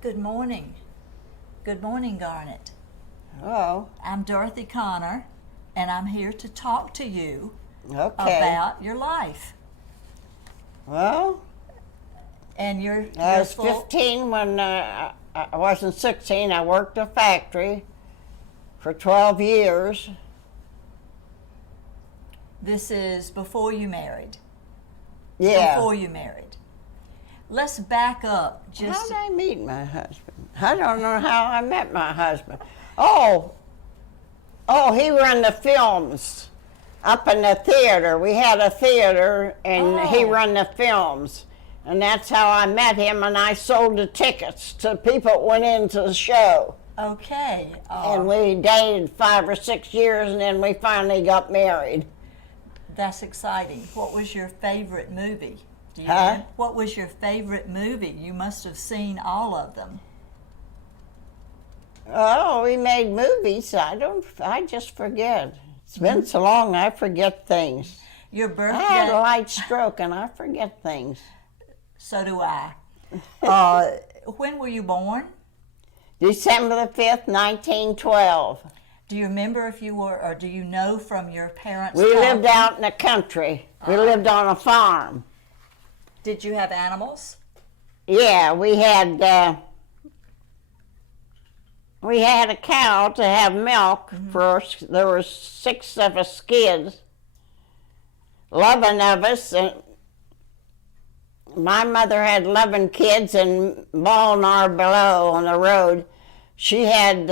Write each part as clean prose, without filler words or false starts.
Good morning. Good morning, Garnet. Hello. I'm Dorothy Connor, and I'm here to talk to you Okay. about your life. Well, And I was 15 when I wasn't 16. I worked a factory for 12 years. This is before you married. Yeah. Before you married. Let's back up. How did I meet my husband? I don't know how I met my husband. Oh, he ran the films up in the theater. We had a theater, and he ran the films. And that's how I met him, and I sold the tickets to people that went into the show. Okay. And we dated 5 or 6 years, and then we finally got married. That's exciting. What was your favorite movie? Do you Huh? know? What was your favorite movie? You must have seen all of them. Oh, we made movies. I just forget. It's been so long, I forget things. Your birthday. I had a light stroke, and I forget things. So do I. When were you born? December the 5th, 1912. Do you remember if you were, or do you know from your parents? We lived out in the country. We lived on a farm. Did you have animals? Yeah, we had a cow to have milk first. There were 6 of us kids, 11 of us, and my mother had 11 kids, and Balnar below on the road, she had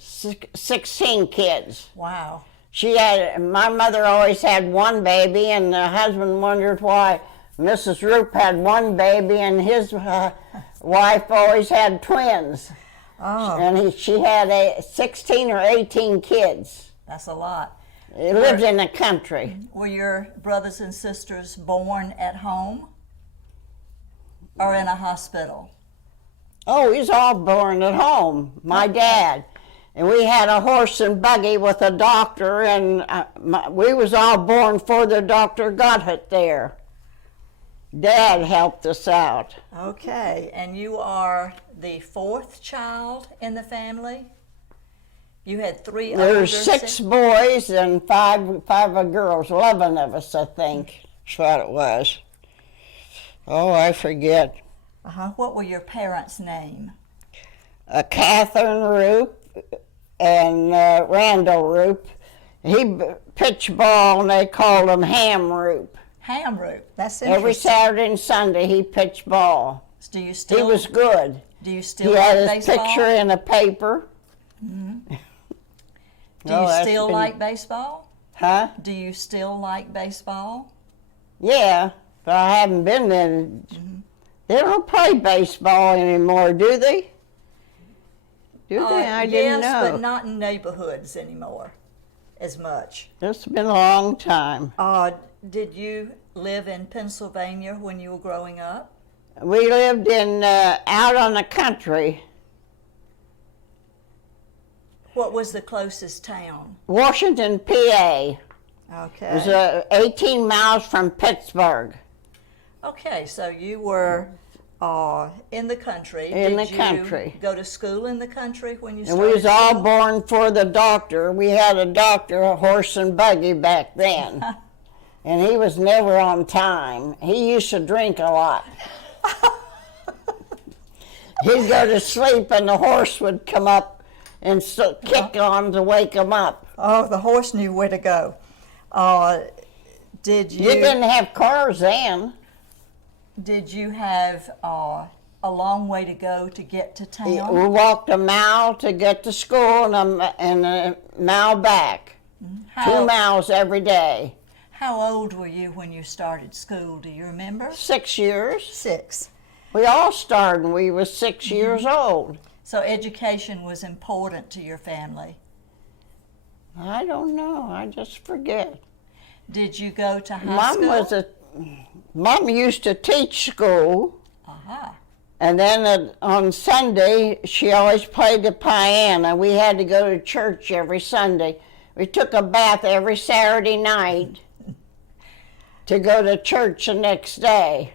16 kids. Wow. My mother always had one baby, and the husband wondered why Mrs. Roop had one baby, and his wife always had twins. Oh. And she had 16 or 18 kids. That's a lot. They lived in the country. Were your brothers and sisters born at home or in a hospital? Oh, we was all born at home, my dad. And we had a horse and buggy with a doctor, and we was all born before the doctor got it there. Dad helped us out. Okay, and you are the 4th child in the family? You had 3 older There's 6 boys and 5 girls, 11 of us, I think. That's what it was. Oh, I forget. What were your parents' name? Catherine Roop and Randall Roop. He pitched ball, and they called him Ham Roop. Ham Roop. That's interesting. Every Saturday and Sunday he pitched ball. Do you still? He was good. Do you still He like had his baseball? picture in the paper. Do you still like baseball? Huh? Do you still like baseball? Yeah, but I haven't been there. They don't play baseball anymore, do they? Do they? I didn't know. Yes, but not in neighborhoods anymore as much. It's been a long time. Did you live in Pennsylvania when you were growing up? We lived out on the country. What was the closest town? Washington, PA. Okay. It was 18 miles from Pittsburgh. Okay, so you were in the country. In the Did country. you go to school in the country when you And started we was all school? born for the doctor. We had a doctor, a horse and buggy back then. And he was never on time. He used to drink a lot. He'd go to sleep, and the horse would come up and kick on to wake him up. Oh, the horse knew where to go. Did you? You didn't have cars then. Did you have a long way to go to get to town? We walked a mile to get to school, and a mile back. 2 miles every day. How old were you when you started school? Do you remember? 6 years. 6. We all started when we were 6 years old. So education was important to your family. I don't know. I just forget. Did you go to high school? Mom used to teach school. Aha. And then on Sunday, she always played the piano. We had to go to church every Sunday. We took a bath every Saturday night to go to church the next day.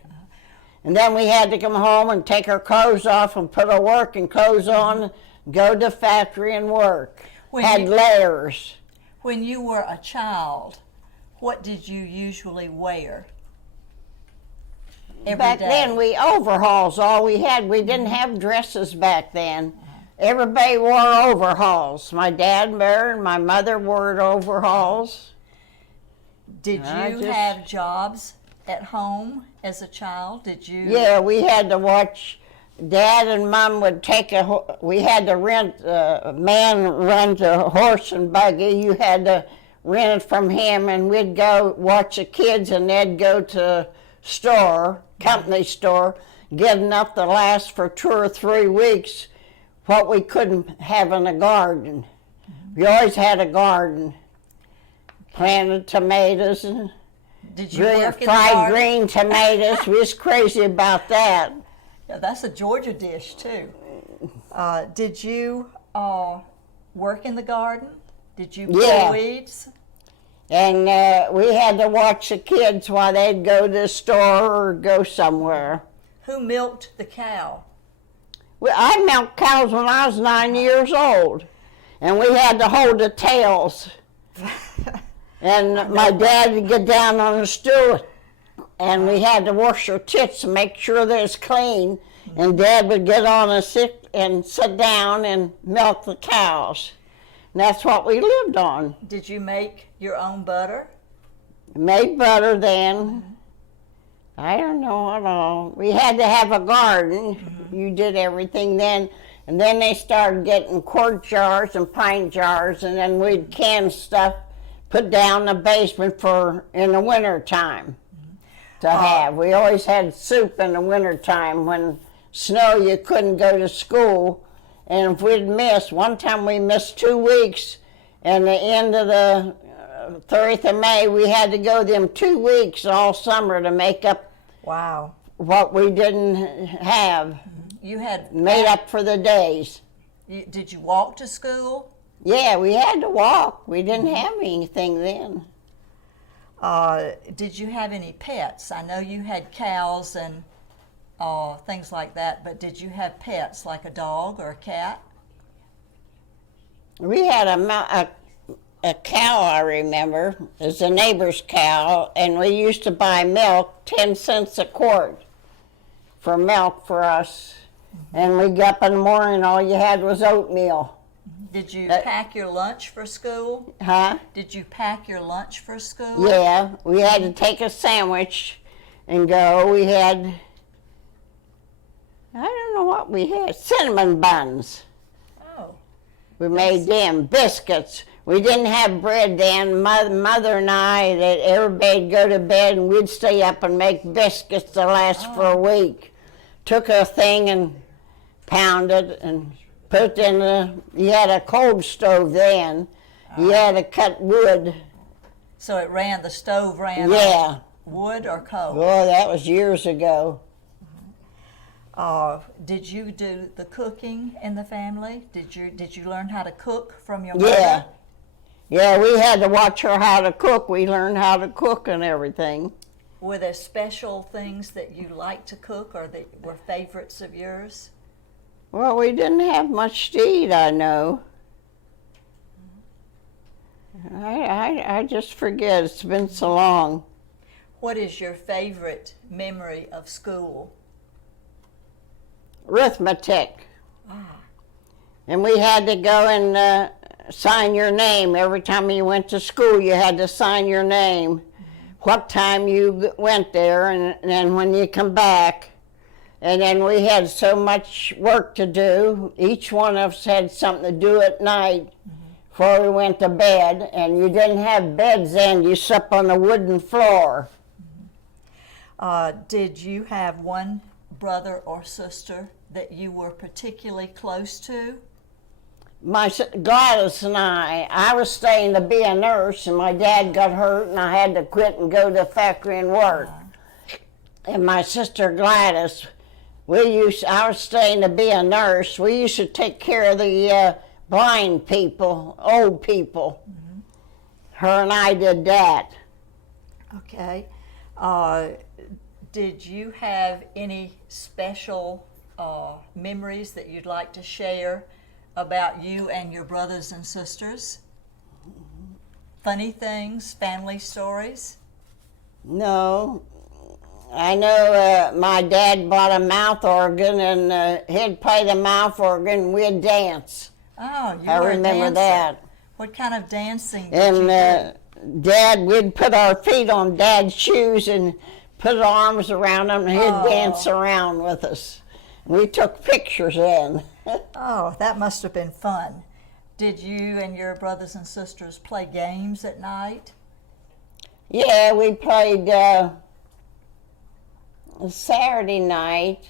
And then we had to come home and take our clothes off and put our working clothes on, go to the factory and work. Had layers. When you were a child, what did you usually wear? Back then, we overalls all we had. We didn't have dresses back then. Everybody wore overalls. My dad wore and my mother wore overalls. Did you have jobs at home as a child? Did you? Yeah, we had to watch. Dad and Mom would take we had to rent, a man runs a horse and buggy. You had to rent it from him, and we'd go watch the kids, and they'd go to company store, get enough to last for 2 or 3 weeks, what we couldn't have in a garden. We always had a garden. Planted tomatoes and Did you work in the fried garden? green tomatoes. We was crazy about that. Yeah, that's a Georgia dish too. Did you work in the garden? Did you pull weeds? And we had to watch the kids while they'd go to the store or go somewhere. Who milked the cow? Well, I milked cows when I was 9 years old, and we had to hold the tails. And my dad would get down on the stool, and we had to wash our tits to make sure they was clean. And Dad would get on and sit down and milk the cows. And that's what we lived on. Did you make your own butter? Made butter then. I don't know at all. We had to have a garden. You did everything then. And then they started getting quart jars and pint jars, and then we'd can stuff, put down the basement for in the winter time to have. We always had soup in the winter time. When snow, you couldn't go to school. And if we'd miss, one time we missed 2 weeks, and the end of the 30th of May, we had to go them 2 weeks all summer to make up what we didn't have. You had made up for the days. Did you walk to school? Yeah, we had to walk. We didn't have anything then. Did you have any pets? I know you had cows and things like that, but did you have pets like a dog or a cat? We had a cow, I remember. It was a neighbor's cow, and we used to buy milk, 10 cents a quart for milk for us. And we got up in the morning, all you had was oatmeal. Did you pack your lunch for school? Huh? Did you pack your lunch for school? Yeah, we had to take a sandwich and go. We had, I don't know what we had, cinnamon buns. Oh. We made them, biscuits. We didn't have bread then. Mother and I, that everybody'd go to bed and we'd stay up and make biscuits to last for a week. Took a thing and pounded and put it in you had a cold stove then. You had to cut wood. So the stove ran on wood or coal? Oh, that was years ago. Did you do the cooking in the family? Did you learn how to cook from your mother? Yeah, we had to watch her how to cook. We learned how to cook and everything. Were there special things that you liked to cook or that were favorites of yours? Well, we didn't have much to eat, I know. I just forget. It's been so long. What is your favorite memory of school? Arithmetic. And we had to go and sign your name. Every time you went to school, you had to sign your name. What time you went there, and then when you come back. And then we had so much work to do. Each one of us had something to do at night before we went to bed. And you didn't have beds then. You slept on the wooden floor. Did you have one brother or sister that you were particularly close to? Gladys and I was staying to be a nurse, and my dad got hurt, and I had to quit and go to the factory and work. And my sister Gladys, I was staying to be a nurse. We used to take care of the blind people, old people. Her and I did that. Okay. Did you have any special memories that you'd like to share about you and your brothers and sisters? Funny things, family stories? No. I know my dad bought a mouth organ, and he'd play the mouth organ, and we'd dance. Oh, you I were a remember dancer. that. What kind of dancing did And you do? Dad, we'd put our feet on Dad's shoes and put arms around him, and he'd Oh. dance around with us. We took pictures then. Oh, that must have been fun. Did you and your brothers and sisters play games at night? Yeah, we played Saturday night.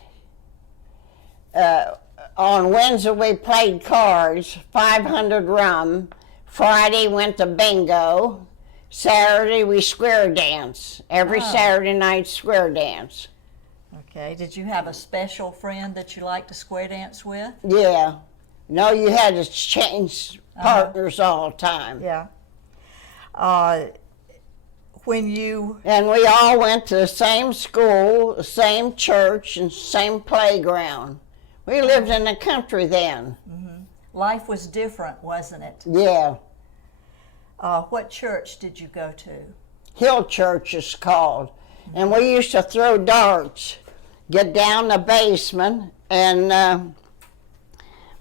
On Wednesday we played cards, 500 rum. Friday went to bingo. Saturday we square dance. Every Oh. Saturday night square dance. Okay. Did you have a special friend that you liked to square dance with? Yeah. No, you had to change partners all the time. Yeah. When you, And we all went to the same school, the same church, and same playground. We lived in the country then. life was different, wasn't it? Yeah. What church did you go to? Hill Church is called. And we used to throw darts, get down the basement, and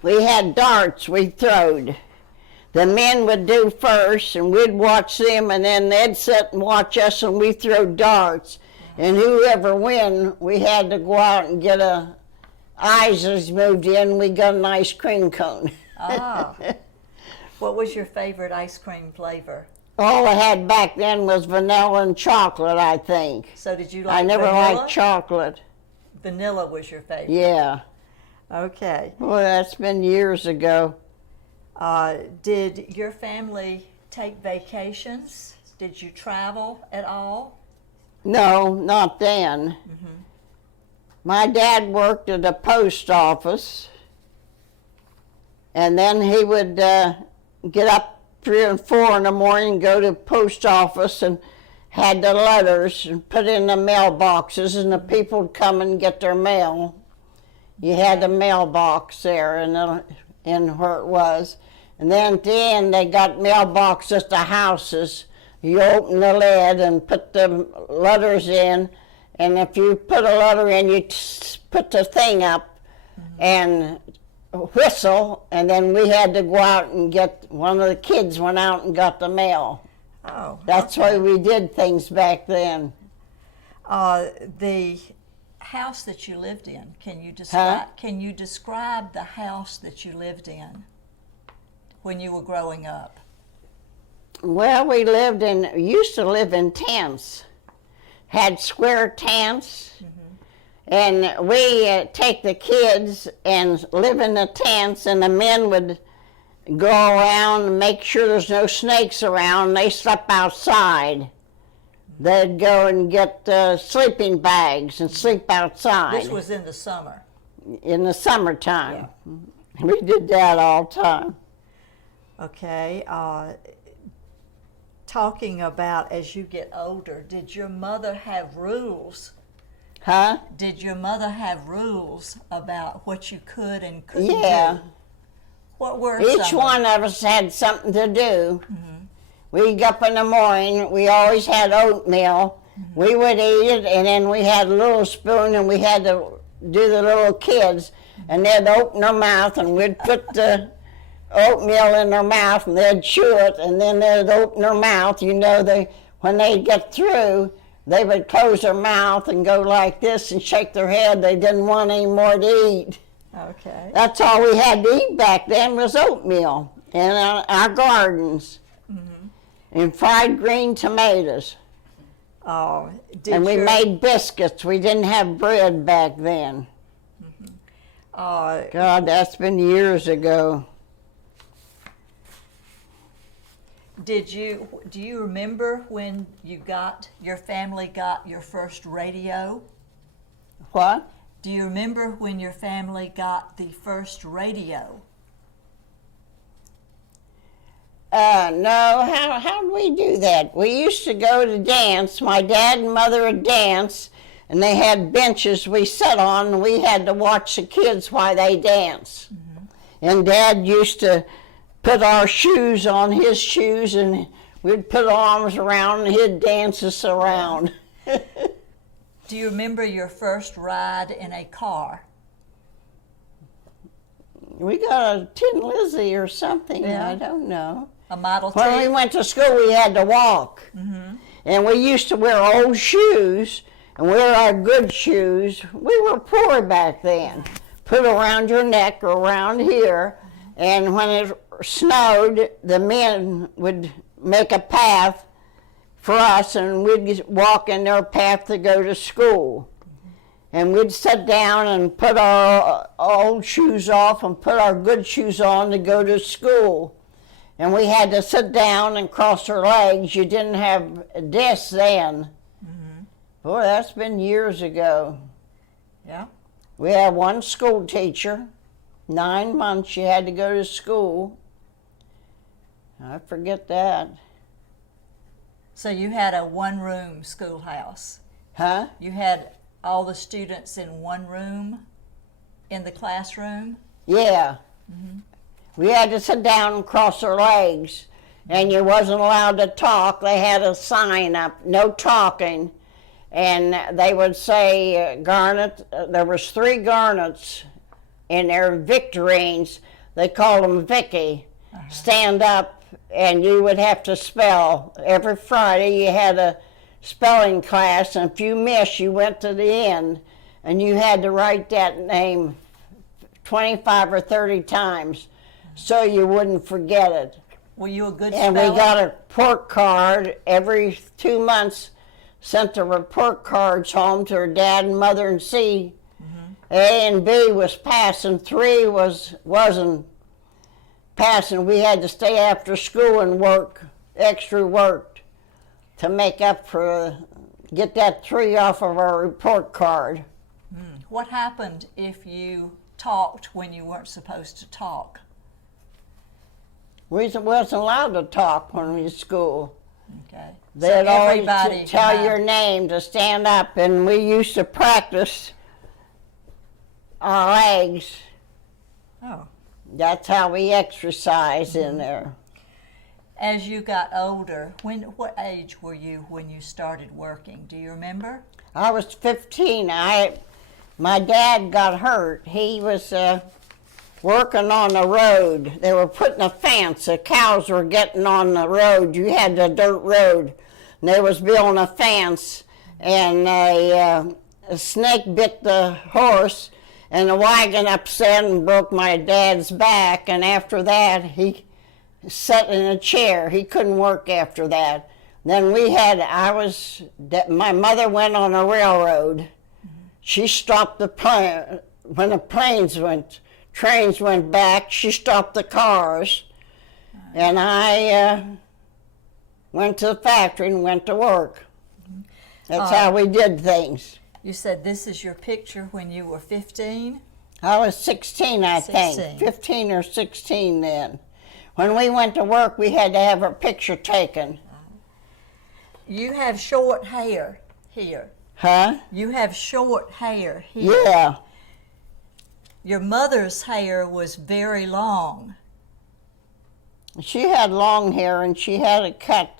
we had darts we throwed. The men would do first, and we'd watch them, and then they'd sit and watch us, and we throw darts. And whoever win, we had to go out and get Isaac's moved in. We got an ice cream cone. Ah. What was your favorite ice cream flavor? All I had back then was vanilla and chocolate, I think. So did you like I never vanilla? liked chocolate. Vanilla was your favorite. Yeah. Okay. Well, that's been years ago. Did your family take vacations? Did you travel at all? No, not then. My dad worked at a post office, and then he would get up 3 and 4 in the morning and go to the post office and had the letters and put in the mailboxes, and the people would come and get their mail. You had the mailbox there in where it was. And then at the end, they got mailboxes at the houses. You open the lid and put the letters in, and if you put a letter in, you put the thing up and whistle, and then we had to go out and get, one of the kids went out and got the mail. Oh. That's why we did things back then. The house that you lived in, can you describe the house that you lived in when you were growing up? Well, we used to live in tents, had square tents, and we take the kids and live in the tents, and the men would go around and make sure there's no snakes around. They slept outside. They'd go and get sleeping bags and sleep outside. This was in the summer. In the summertime. We did that all the time. Okay. Talking about as you get older, did your mother have rules? Huh? Did your mother have rules about what you could and couldn't Yeah. do? What were Each some? one of us had something to do. We'd get up in the morning, we always had oatmeal. We would eat it, and then we had a little spoon, and we had to do the little kids, and they'd open their mouth, and we'd put the oatmeal in their mouth, and they'd chew it, and then they'd open their mouth. You know, when they'd get through, they would close their mouth and go like this and shake their head. They didn't want any more to eat. Okay. That's all we had to eat back then was oatmeal in our gardens. And fried green tomatoes. And we made biscuits. We didn't have bread back then. God, that's been years ago. Do you remember when your family got your first radio? What? Do you remember when your family got the first radio? No, how did we do that? We used to go to dance. My dad and mother would dance, and they had benches we sat on, and we had to watch the kids while they danced. And Dad used to put our shoes on his shoes, and we'd put arms around, and he'd dance us around. Do you remember your first ride in a car? We got a Tin Lizzie or something, Yeah. I don't know. A Model T? When we went to school, we had to walk. And we used to wear old shoes and wear our good shoes. We were poor back then. Put around your neck or around here. And when it snowed, the men would make a path for us, and we'd walk in their path to go to school. And we'd sit down and put our old shoes off and put our good shoes on to go to school. And we had to sit down and cross our legs. You didn't have desks then. Boy, that's been years ago. Yeah. We had one school teacher. 9 months you had to go to school. I forget that. So you had a one-room schoolhouse. Huh? You had all the students in one room in the classroom? Yeah. We had to sit down and cross our legs, and you wasn't allowed to talk. They had a sign up, no talking, and they would say, Garnet, there was 3 Garnets in their Victorines. They called them Vicky. Stand up, and you would have to spell. Every Friday you had a spelling class, and if you missed, you went to the end, and you had to write that name 25 or 30 times so you wouldn't forget it. Were you a good And speller? we got a report card every 2 months, sent the report cards home to her dad and mother and see. A and B was passing, 3 wasn't passing. We had to stay after school and work, extra work, to make up for, get that 3 off of our report card. What happened if you talked when you weren't supposed to talk? We wasn't allowed to talk when we was at school. Okay. They'd always everybody tell had- your name to stand up, and we used to practice our legs. Oh. That's how we exercise in there. As you got older, what age were you when you started working? Do you remember? I was 15. My dad got hurt. He was working on the road. They were putting a fence. The cows were getting on the road. You had the dirt road. And they was building a fence, and a snake bit the horse, and the wagon upset and broke my dad's back. And after that, he sat in a chair. He couldn't work after that. Then my mother went on a railroad. She stopped the plane. When the trains went back, she stopped the cars. And I went to the factory and went to work. That's how we did things. You said this is your picture when you were 15? I was 16, I 16. think. 15 or 16 then. When we went to work, we had to have a picture taken. You have short hair here. Huh? You have short hair here. Yeah. Your mother's hair was very long. She had long hair, and she had it cut.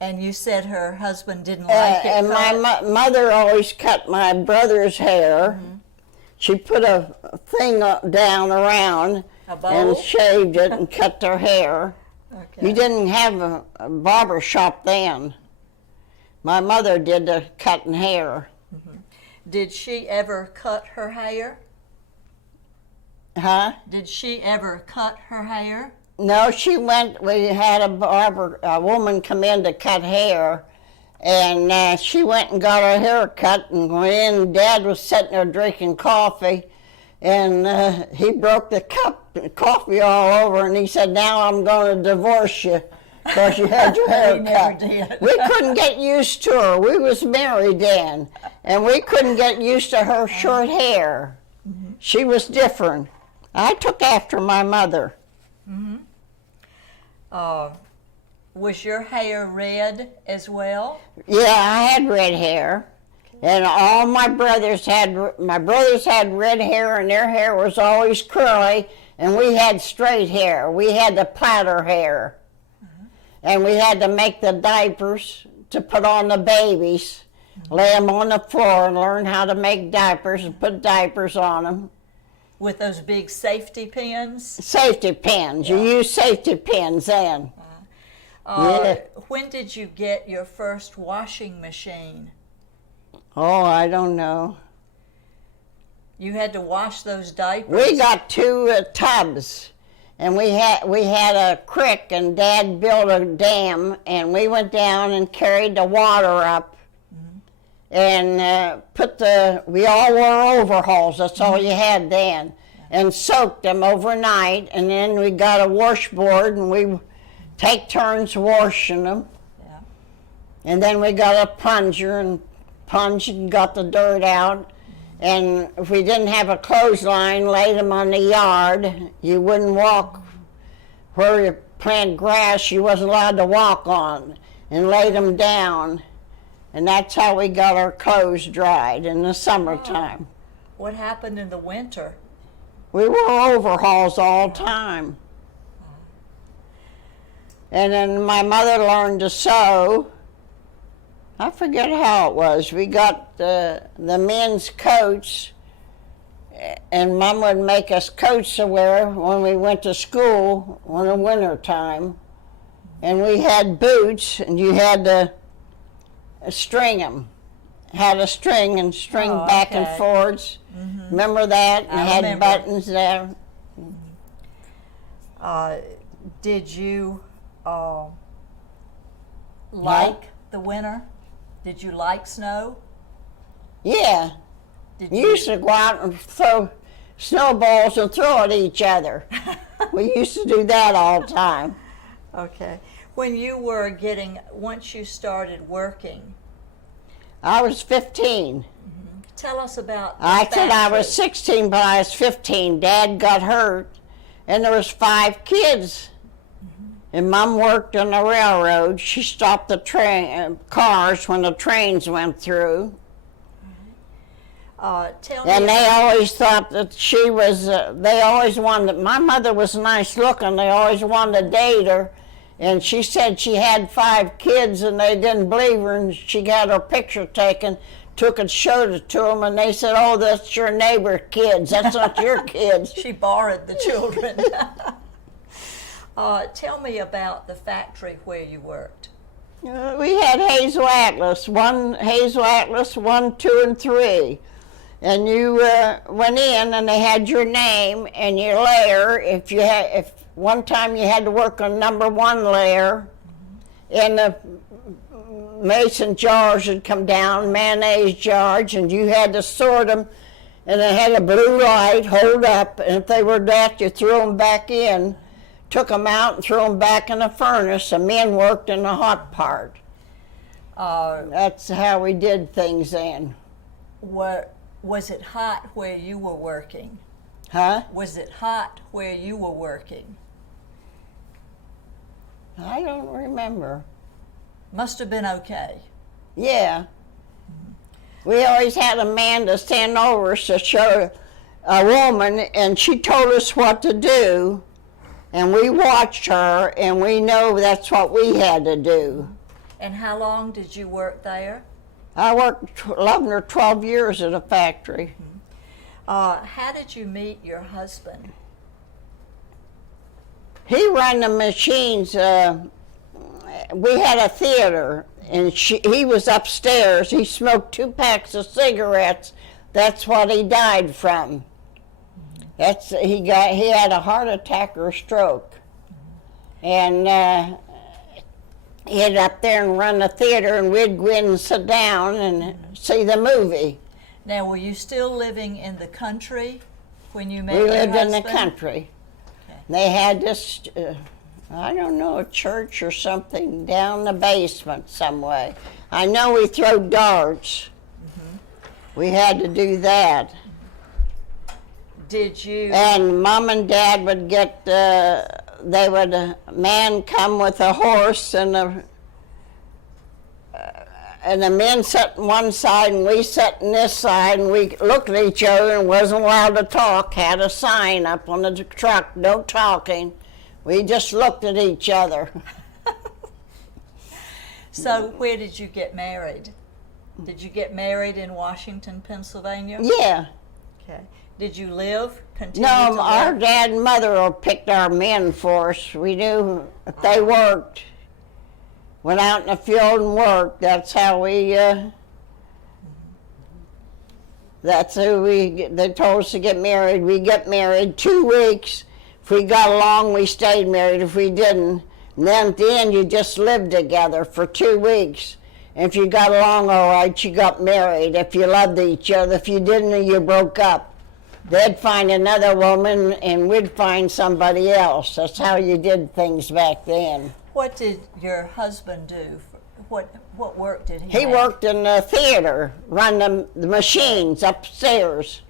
And you said her husband didn't like it And cut? my mother always cut my brother's hair. She put a thing down around A bowl? and shaved it and cut their hair. Okay. You didn't have a barber shop then. My mother did the cutting hair. Did she ever cut her hair? Huh? Did she ever cut her hair? No, we had a woman come in to cut hair, and she went and got her hair cut and went in. Dad was sitting there drinking coffee, and he broke the cup, coffee all over, and he said, "Now I'm going to divorce you because you had your hair He never cut." did. We couldn't get used to her. We was married then, and we couldn't get used to her short hair. She was different. I took after my mother. Was your hair red as well? Yeah, I had red hair. And all my brothers had red hair, and their hair was always curly, and we had straight hair. We had the platter hair. And we had to make the diapers to put on the babies, lay them on the floor and learn how to make diapers and put diapers on them. With those big safety pins? Safety pins. Yeah. You use safety pins then. Yeah. When did you get your first washing machine? Oh, I don't know. You had to wash those diapers? We got two tubs, and we had a creek, and Dad built a dam, and we went down and carried the water up, and we all wore overalls. That's all you had then, and soaked them overnight, and then we got a washboard, and we take turns washing them. Yeah. And then we got a plunger and plunged and got the dirt out. And if we didn't have a clothesline, laid them on the yard. You wouldn't walk where you plant grass, you wasn't allowed to walk on, and laid them down. And that's how we got our clothes dried in the summertime. What happened in the winter? We wore overalls all the time. And then my mother learned to sew. I forget how it was. We got the men's coats, and Mom would make us coats to wear when we went to school in the winter time. And we had boots, and you had to string them. Had a string and string back and forwards. Remember that? And I had remember. buttons there. Did you like the winter? Did you like snow? Yeah. Did We used to go out and throw snowballs and throw at each other. We used to do that all the time. Okay. When you were once you started working, I was 15. tell us about the I said I factory. was 16, but I was 15. Dad got hurt, and there was 5 kids. And Mom worked on the railroad. She stopped the cars when the trains went through. Tell me And they always thought that she was, they always wanted, my mother was nice looking, they always wanted to date her. And she said she had 5 kids and they didn't believe her, and she got her picture taken, took and showed it to them, and they said, oh, that's your neighbor's kids, that's not your kids. she borrowed the children. Tell me about the factory where you worked. We had Hazel Atlas, 1, 2, and 3. And you went in and they had your name and your layer. If one time you had to work on number 1 layer, and the mason jars would come down, mayonnaise jars, and you had to sort them, and they had a blue light hold up, and if they were that, you threw them back in, took them out and threw them back in the furnace. The men worked in the hot part. That's how we did things then. Was it hot where you were working? Huh? Was it hot where you were working? I don't remember. Must have been okay. Yeah. We always had a man to stand over us to show a woman, and she told us what to do, and we watched her, and we know that's what we had to do. And how long did you work there? I worked 11 or 12 years at a factory. How did you meet your husband? He ran the machines. We had a theater, and he was upstairs. He smoked 2 packs of cigarettes. That's what he died from. He had a heart attack or a stroke, and he'd up there and run the theater, and we'd go in and sit down and see the movie. Now, were you still living in the country when you met We your lived husband? in the country. Okay. They had this, I don't know, a church or something down the basement some way. I know we threw darts. We had to do that. Did you? And Mom and Dad would get they would, a man come with a horse and the men sat on one side and we sat on this side, and we looked at each other and wasn't allowed to talk. Had a sign up on the truck, no talking. We just looked at each other. So where did you get married? Did you get married in Washington, Pennsylvania? Yeah. Okay. Did you continue No, to our live? dad and mother picked our men for us. We knew if they worked, went out in the field and worked. That's how we, they told us to get married. We get married 2 weeks. If we got along, we stayed married. If we didn't, and then at the end, you just lived together for 2 weeks. And if you got along all right, you got married. If you loved each other, if you didn't, you broke up. They'd find another woman and we'd find somebody else. That's how you did things back then. What did your husband do? What work did he He have? worked in the theater, run the machines upstairs.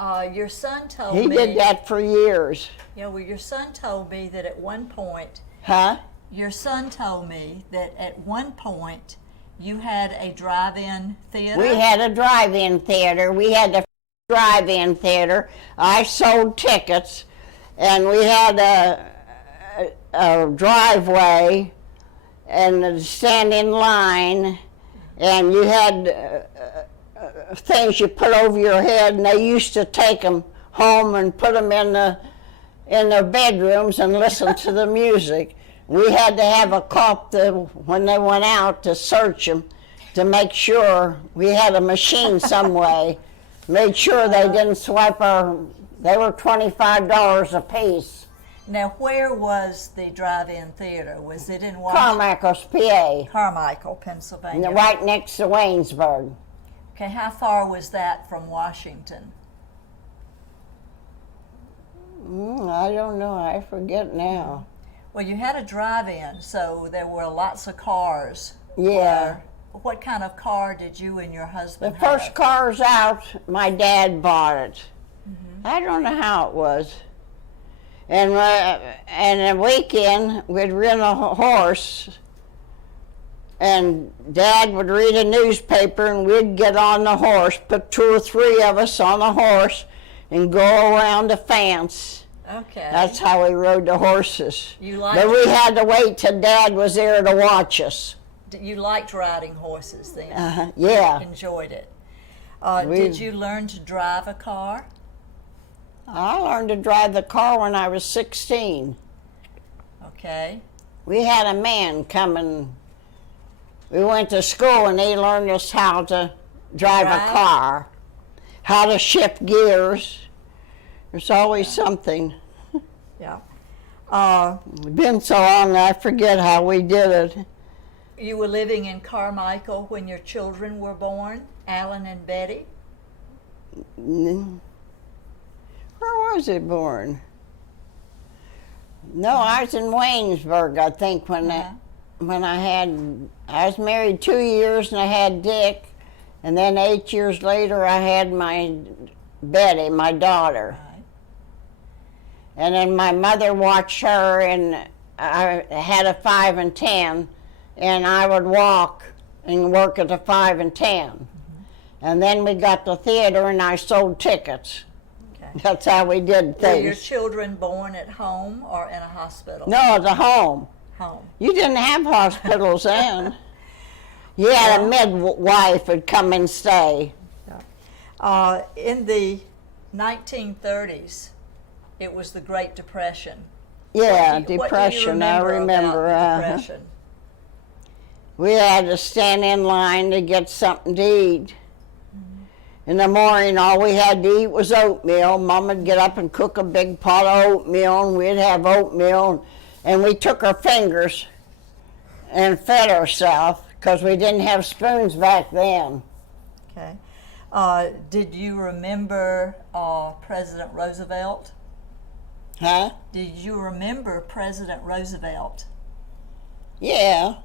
Your son told He me. did that for years. Yeah, well, your son told me that at one point. Huh? Your son told me that at one point you had a drive-in theater. We had a drive-in theater. We had the drive-in theater. I sold tickets, and we had a driveway and stand in line, and you had things you put over your head, and they used to take them home and put them in their bedrooms and listen to the music. We had to have a cop when they went out to search them to make sure we had a machine some way, made sure they didn't swipe they were $25 a piece. Now, where was the drive-in theater? Was it in Washington? Carmichael's, PA. Carmichael, Pennsylvania. Right next to Waynesburg. Okay, how far was that from Washington? I don't know. I forget now. Well, you had a drive-in, so there were lots of cars. Yeah. What kind of car did you and your The husband have? first car's out, my dad bought it. I don't know how it was. And a weekend, we'd rent a horse, and Dad would read a newspaper, and we'd get on the horse, put 2 or 3 of us on the horse, and go around the fence. Okay. That's how we rode the horses. You liked But we had to wait till Dad was there to watch us. You liked riding horses then? Yeah. Enjoyed it. We- Did you learn to drive a car? I learned to drive the car when I was 16. Okay. We had a man coming. We went to school and he learned us how to drive a car, how to shift gears. There's always something. Yeah. It's been so long I forget how we did it. You were living in Carmichael when your children were born, Alan and Betty? Where was he born? No, I was in Waynesburg, I think, when I was married 2 years and I had Dick, and then 8 years later I had my Betty, my daughter. Right. And then my mother watched her, and I had a 5 and 10, and I would walk and work at the 5 and 10. And then we got the theater and I sold tickets. Okay. That's how we did Were your things. children born at home or in a hospital? No, at the home. Home. You didn't have hospitals then. You had a midwife would come and stay. In the 1930s, it was the Great Depression. Yeah, What do you depression, I remember. about the Depression? We had to stand in line to get something to eat. In the morning, all we had to eat was oatmeal. Mom would get up and cook a big pot of oatmeal, and we'd have oatmeal. And we took our fingers and fed ourselves because we didn't have spoons back then. Okay. Did you remember President Roosevelt? Huh? Did you remember President Roosevelt? Yeah.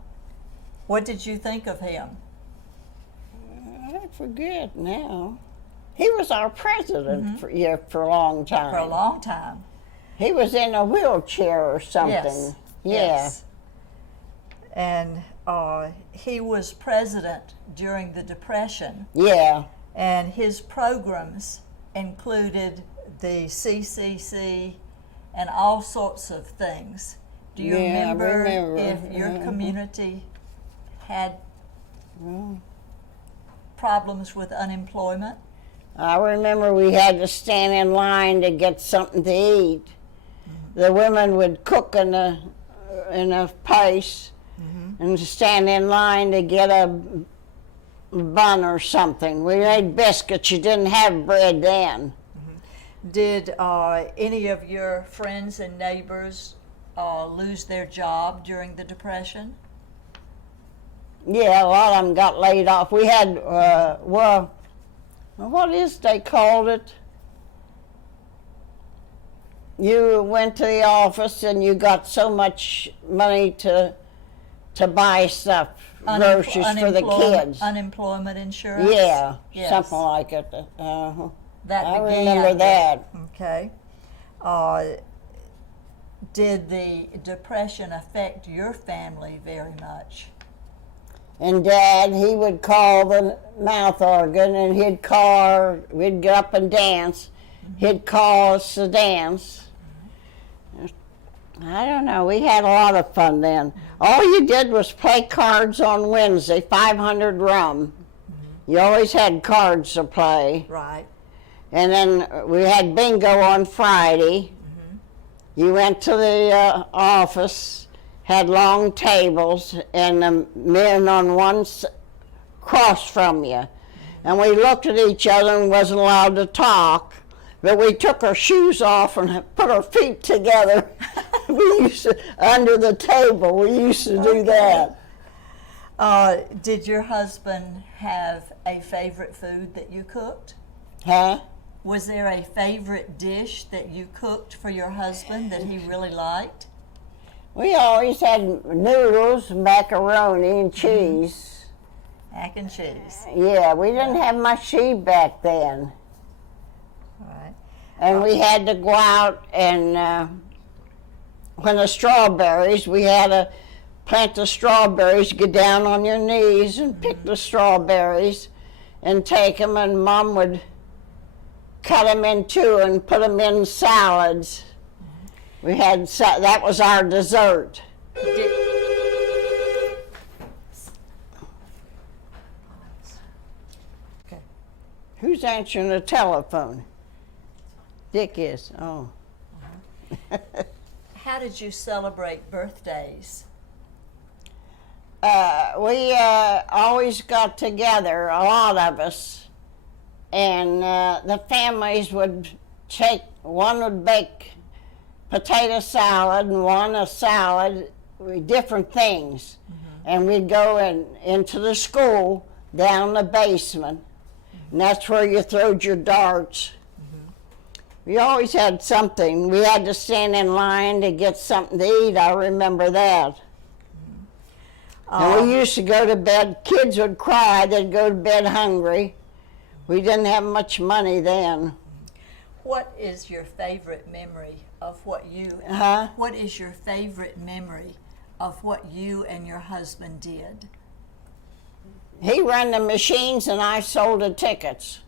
What did you think of him? I forget now. He was our president for a long time. For a long time. He was in a wheelchair or something. Yes. Yeah. Yes. And he was president during the Depression, Yeah. and his programs included the CCC and all sorts of things. Do you Yeah, I remember. if your community had problems with unemployment? I remember we had to stand in line to get something to eat. The women would cook in a place and stand in line to get a bun or something. We made biscuits. You didn't have bread then. Did any of your friends and neighbors lose their job during the Depression? Yeah, a lot of them got laid off. We had, well, what is they called it? You went to the office and you got so much money to buy stuff, groceries for the kids. Unemployment insurance? Yeah, Yes. something like it. That I began remember with- that. Okay. Did the Depression affect your family very much? And Dad, he would call the mouth organ, and we'd get up and dance. He'd call us to dance. I don't know, we had a lot of fun then. All you did was play cards on Wednesday, 500 rum. You always had cards to play. Right. And then we had bingo on Friday. You went to the office, had long tables, and the men on one across from you. And we looked at each other and wasn't allowed to talk, but we took our shoes off and put our feet together. We used to, under the table, we used to do that. Did your husband have a favorite food that you cooked? Huh? Was there a favorite dish that you cooked for your husband that he really liked? We always had noodles, macaroni, and cheese. Mac and cheese. Yeah, we didn't have much to eat back then. All right. And we had to go out and, when the strawberries, we had to plant the strawberries, get down on your knees and pick the strawberries and take them, and Mom would cut them in two and put them in salads. We had, that was our dessert. Okay. Who's answering the telephone? Dick is. Oh. How did you celebrate birthdays? We always got together, a lot of us, and the families would take, one would bake potato salad and one a salad, different things. And we'd go into the school, down the basement, and that's where you throwed your darts. We always had something. We had to stand in line to get something to eat. I remember that. And we used to go to bed. Kids would cry. They'd go to bed hungry. We didn't have much money then. What is your favorite memory of what you? Huh? What is your favorite memory of what you and your husband did? He ran the machines and I sold the tickets.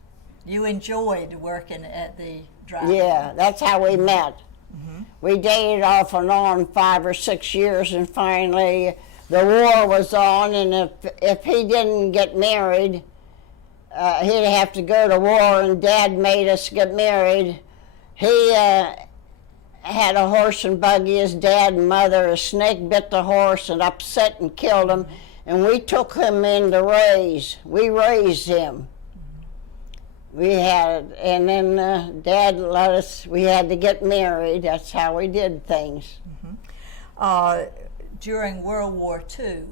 You enjoyed working at the drive-in. Yeah, that's how we met. We dated off and on 5 or 6 years, and finally the war was on, and if he didn't get married, he'd have to go to war, and Dad made us get married. He had a horse and buggy, his dad and mother. A snake bit the horse and upset and killed him, and we took him in to raise. We raised him. We had, and then Dad let us, we had to get married. That's how we did things. During World War II,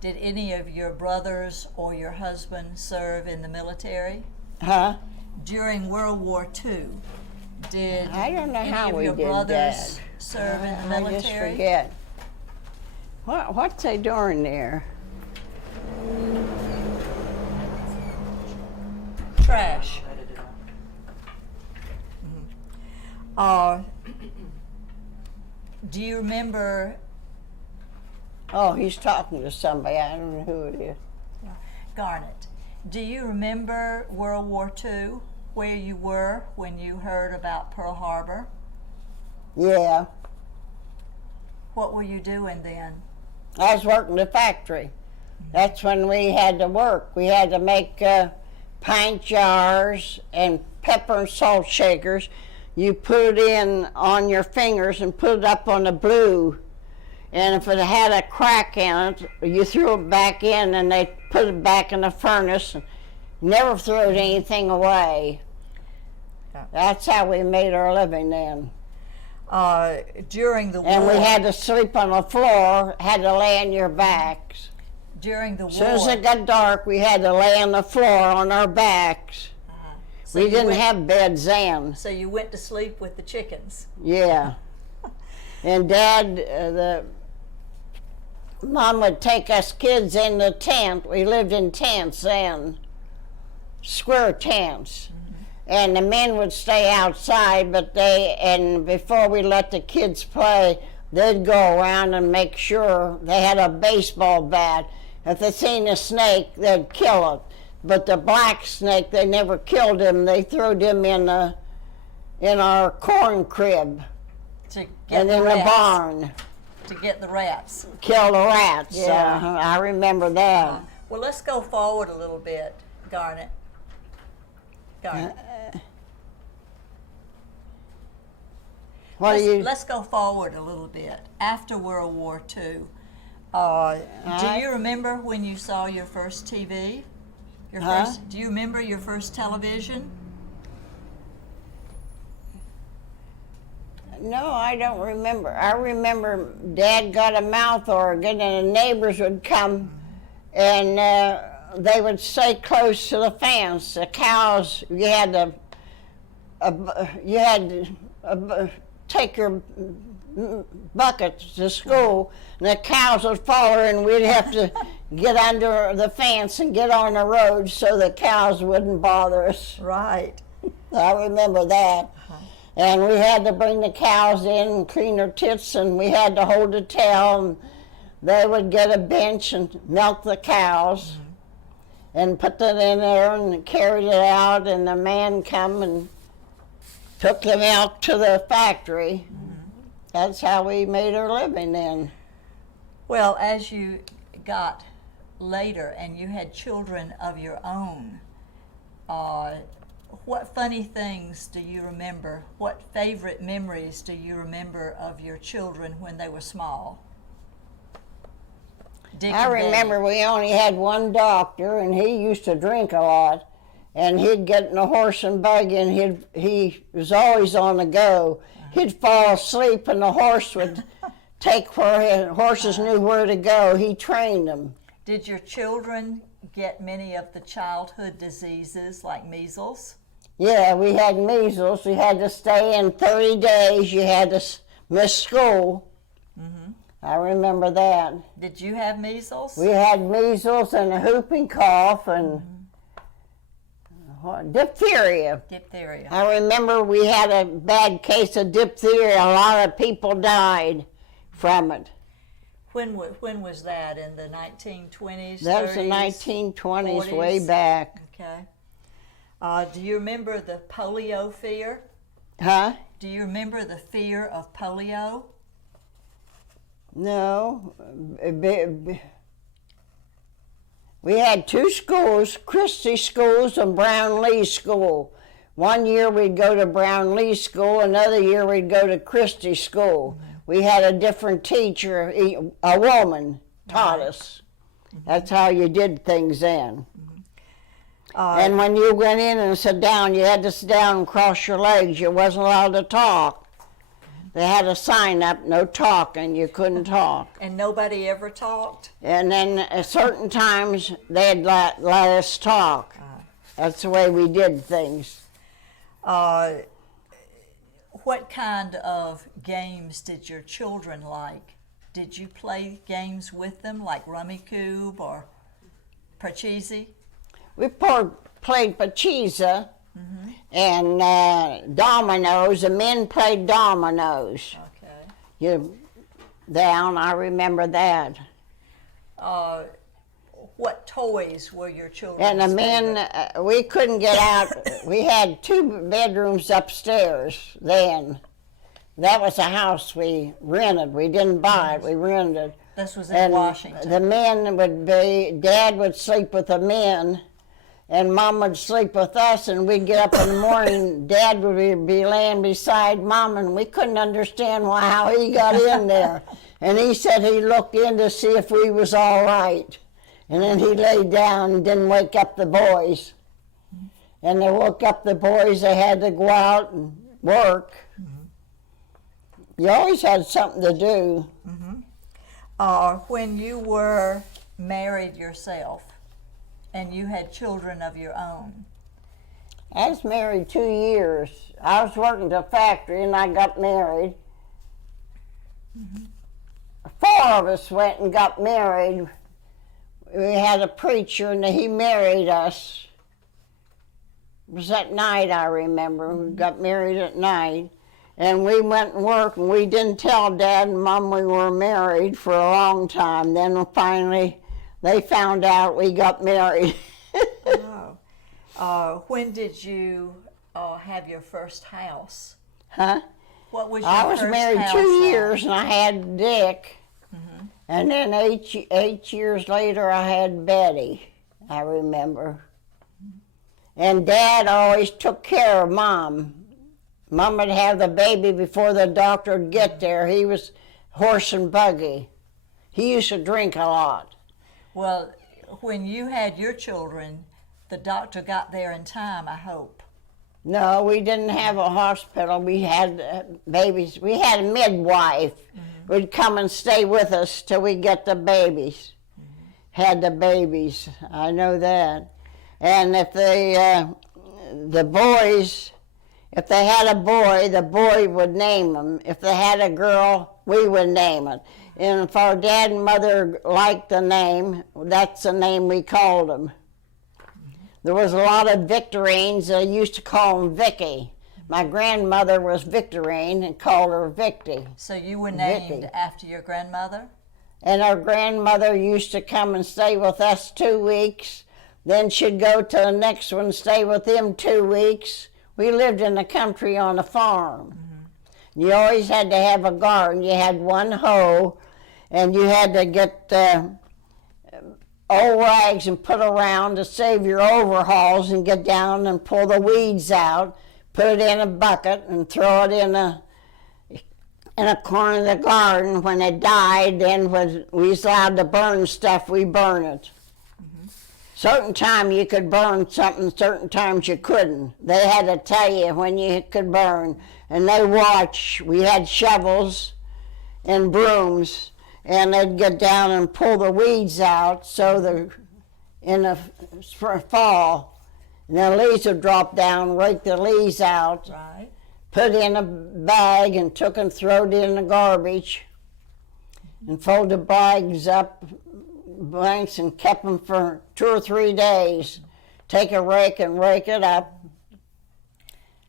did any of your brothers or your husband serve in the military? Huh? During World War II, did I don't know any how of we your did brothers that. serve in the I military? just forget. What's they doing there? Trash. Do you remember, Oh, he's talking to somebody. I don't know who it is. Garnet, do you remember World War II, where you were when you heard about Pearl Harbor? Yeah. What were you doing then? I was working the factory. That's when we had to work. We had to make pint jars and pepper and salt shakers. You put it in on your fingers and put it up on the blue. And if it had a crack in it, you threw it back in and they put it back in the furnace. And never threw anything away. Yeah. That's how we made our living then. During the war. And we had to sleep on the floor, had to lay on your backs. During the war. As soon as it got dark, we had to lay on the floor on our backs. So We you didn't went- have beds then. So you went to sleep with the chickens. Yeah. And Dad, Mom would take us kids in the tent. We lived in tents then, square tents. And the men would stay outside, and before we let the kids play, they'd go around and make sure they had a baseball bat. If they seen a snake, they'd kill it. But the black snake, they never killed him. They threw him in our corn crib To get and the in rats. the barn. To get the rats. Kill the rats. Yeah. I remember that. Well, let's go forward a little bit, Garnet. Garnet. What do you? Let's go forward a little bit. After World War II, do you remember when you saw your first TV? Do you remember your first television? No, I don't remember. I remember Dad got a mouth organ, and the neighbors would come, and they would stay close to the fence. The cows, you had to take your bucket to school, and the cows would follow, and we'd have to get under the fence and get on the road so the cows wouldn't bother us. Right. I remember that. And we had to bring the cows in and clean their tits, and we had to hold the tail, and they would get a bench and milk the cows and put that in there and carried it out, and the man come and took the milk to the factory. That's how we made our living then. Well, as you got later and you had children of your own, what funny things do you remember? What favorite memories do you remember of your children when they were small? Dick I and Betty. remember we only had one doctor, and he used to drink a lot, and he'd get in a horse and buggy, and he was always on the go. He'd fall asleep, and the horse would take where horses knew where to go. He trained them. Did your children get many of the childhood diseases like measles? Yeah, we had measles. We had to stay in 30 days. You had to miss school. I remember that. Did you have measles? We had measles and a whooping cough and diphtheria. Diphtheria. I remember we had a bad case of diphtheria. A lot of people died from it. When was that? In the 1920s, That was the 30s, 1920s, way 40s? back. Okay. Do you remember the polio fear? Huh? Do you remember the fear of polio? No. We had two schools, Christie Schools and Brownlee School. One year we'd go to Brownlee School, another year we'd go to Christie School. We had a different teacher, a woman, taught us. That's how you did things then. And when you went in and sat down, you had to sit down and cross your legs. You wasn't allowed to talk. They had a sign up, no talking, you couldn't talk. And nobody ever talked? And then at certain times, they'd let us talk. That's the way we did things. What kind of games did your children like? Did you play games with them, like Rummy Cube or Parcheesi? We played Pachisa and dominoes. The men played dominoes. Okay. get down. I remember that. What toys were your children? And the men, we couldn't get out. We had 2 bedrooms upstairs then. That was a house we rented. We didn't buy it, we rented. This was in Washington. The men would be, Dad would sleep with the men, and Mom would sleep with us, and we'd get up in the morning, Dad would be laying beside Mom, and we couldn't understand how he got in there. And he said he looked in to see if we was all right. And then he laid down and didn't wake up the boys. And they woke up the boys, they had to go out and work. You always had something to do. When you were married yourself and you had children of your own? I was married 2 years. I was working at a factory and I got married. 4 of us went and got married. We had a preacher and he married us. It was at night, I remember. We got married at night. And we went and worked, and we didn't tell Dad and Mom we were married for a long time. Then finally, they found out we got married. When did you have your first house? Huh? What was your I was first married house 2 like? years, and I had Dick. And then eight years later, I had Betty, I remember. And Dad always took care of Mom. Mom would have the baby before the doctor would get there. He was horse and buggy. He used to drink a lot. Well, when you had your children, the doctor got there in time, I hope. No, we didn't have a hospital. We had babies. We had a midwife. Would come and stay with us till we get the babies. Had the babies. I know that. And if the boys, if they had a boy, the boy would name him. If they had a girl, we would name it. And if our dad and mother liked the name, that's the name we called them. There was a lot of Victorines. I used to call them Vicky. My grandmother was Victorine and called her Victy. So you were named Vicky. after your grandmother? And our grandmother used to come and stay with us 2 weeks. Then she'd go to the next one, stay with them 2 weeks. We lived in the country on a farm. You always had to have a garden. You had one hoe, and you had to get old rags and put around to save your overhauls and get down and pull the weeds out, put it in a bucket and throw it in a corner of the garden. When it died, then when we was allowed to burn stuff, we burn it. Certain time you could burn something, certain times you couldn't. They had to tell you when you could burn. And they watch. We had shovels and brooms, and they'd get down and pull the weeds out so in the fall, and the leaves would drop down, rake the leaves out, Right. put it in a bag and took and throwed it in the garbage, and folded the bags up, blanks, and kept them for 2 or 3 days. Take a rake and rake it up.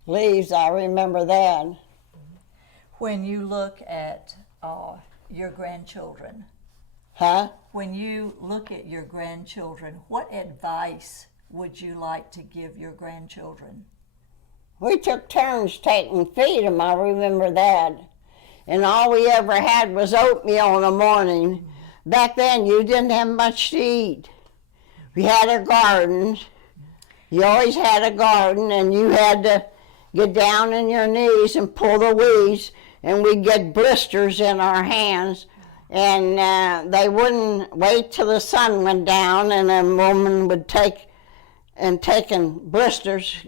Leaves, I remember that. When you look at your grandchildren, Huh? when you look at your grandchildren, what advice would you like to give your grandchildren? We took turns taking feed them, I remember that. And all we ever had was oatmeal in the morning. Back then, you didn't have much to eat. We had a garden. You always had a garden, and you had to get down on your knees and pull the weeds, and we'd get blisters in our hands. And they wouldn't wait till the sun went down, and a woman would taking blisters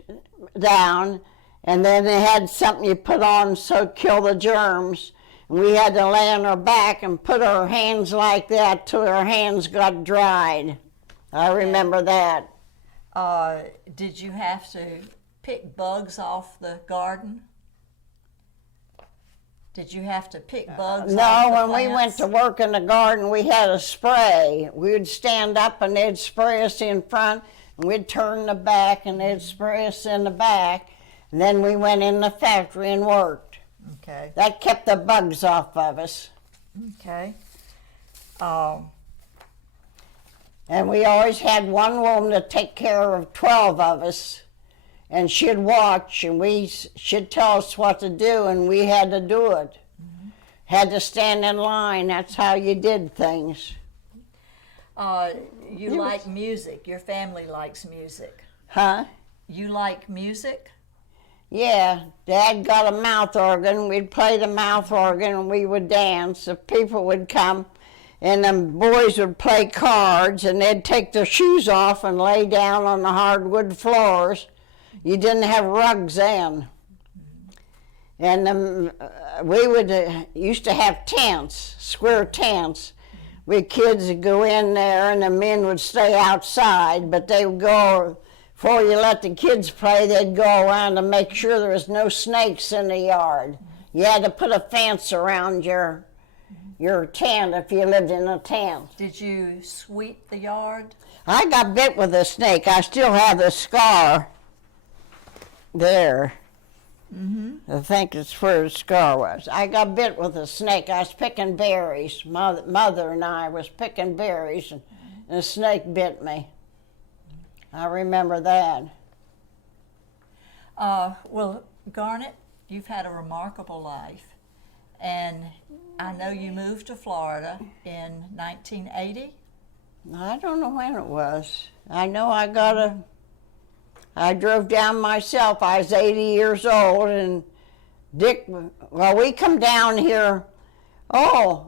down, and then they had something you put on so it kill the germs. And we had to lay on our back and put our hands like that till our hands got dried. I remember that. Did you have to pick bugs off the garden? Did you have to pick bugs No, off the when we went plants? to work in the garden, we had a spray. We would stand up and they'd spray us in front, and we'd turn the back and they'd spray us in the back. And then we went in the factory and worked. Okay. That kept the bugs off of us. Okay. And we always had one woman to take care of 12 of us. And she'd watch, and she'd tell us what to do, and we had to do it. Mm-hmm. Had to stand in line. That's how you did things. You like music. Your family likes music. Huh? You like music? Yeah. Dad got a mouth organ. We'd play the mouth organ, and we would dance. If people would come, and the boys would play cards, and they'd take their shoes off and lay down on the hardwood floors. You didn't have rugs then. And we would used to have tents, square tents. We kids would go in there, and the men would stay outside, but they would go, before you let the kids play, they'd go around to make sure there was no snakes in the yard. You had to put a fence around your tent if you lived in a tent. Did you sweep the yard? I got bit with a snake. I still have the scar there. Mm-hmm. I think it's where the scar was. I got bit with a snake. I was picking berries. Mother and I was picking berries, and the snake bit me. I remember that. Well, Garnet, you've had a remarkable life. And I know you moved to Florida in 1980. I don't know when it was. I know I drove down myself. I was 80 years old, and Dick, well, we come down here. My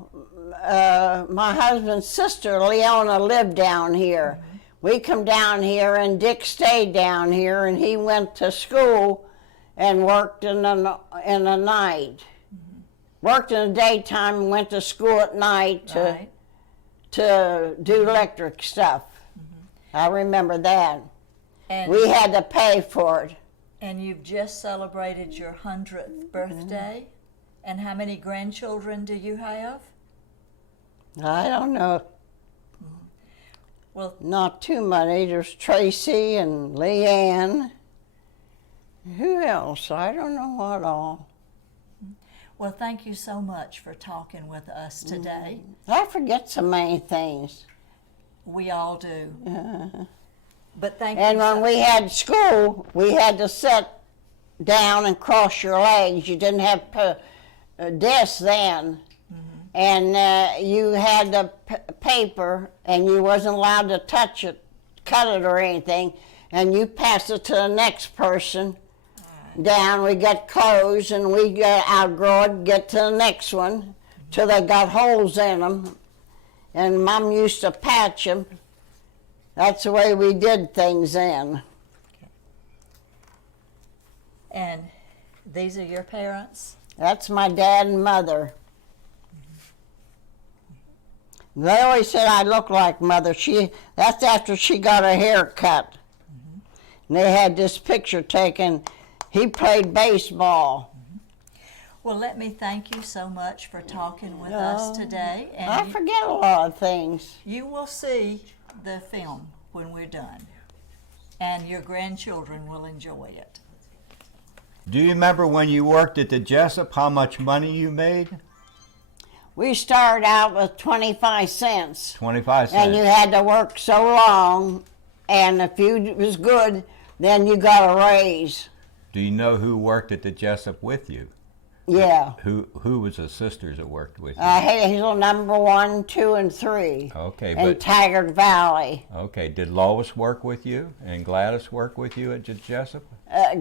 husband's sister, Leona, lived down here. Mm-hmm. We come down here, and Dick stayed down here, and he went to school and worked in the night. Mm-hmm. Worked in the daytime and went to school at night to do electric stuff. Mm-hmm. I remember that. And we had to pay for it. And you've just celebrated your 100th birthday. Mm-hmm. And how many grandchildren do you have? I don't know. Mm-hmm. Well, not too many. There's Tracy and Leanne. Who else? I don't know what all. Well, thank you so much for talking with us today. I forget so many things. We all do. But thank you. And when we had school, we had to sit down and cross your legs. You didn't have desks then. Mm-hmm. And you had the paper, and you wasn't allowed to touch it, cut it or anything, and you passed it to the next person. Down, we got clothes, and we outgrow it, get to the next one, till they got holes in them. And Mom used to patch them. That's the way we did things then. Okay. And these are your parents? That's my dad and mother. Mm-hmm. They always said I looked like Mother. That's after she got her hair cut. Mm-hmm. And they had this picture taken. He played baseball. Well, let me thank you so much for talking with us today. And I forget a lot of things. You will see the film when we're done, and your grandchildren will enjoy it. Do you remember when you worked at the Jessup, how much money you made? We started out with 25 cents. 25 cents. And you had to work so long, and if you was good, then you got a raise. Do you know who worked at the Jessup with you? Yeah. Who was the sisters that worked with you? Hazel number 1, 2, and 3. Okay, in Taggart Valley. Okay, did Lois work with you and Gladys work with you at the Jessup?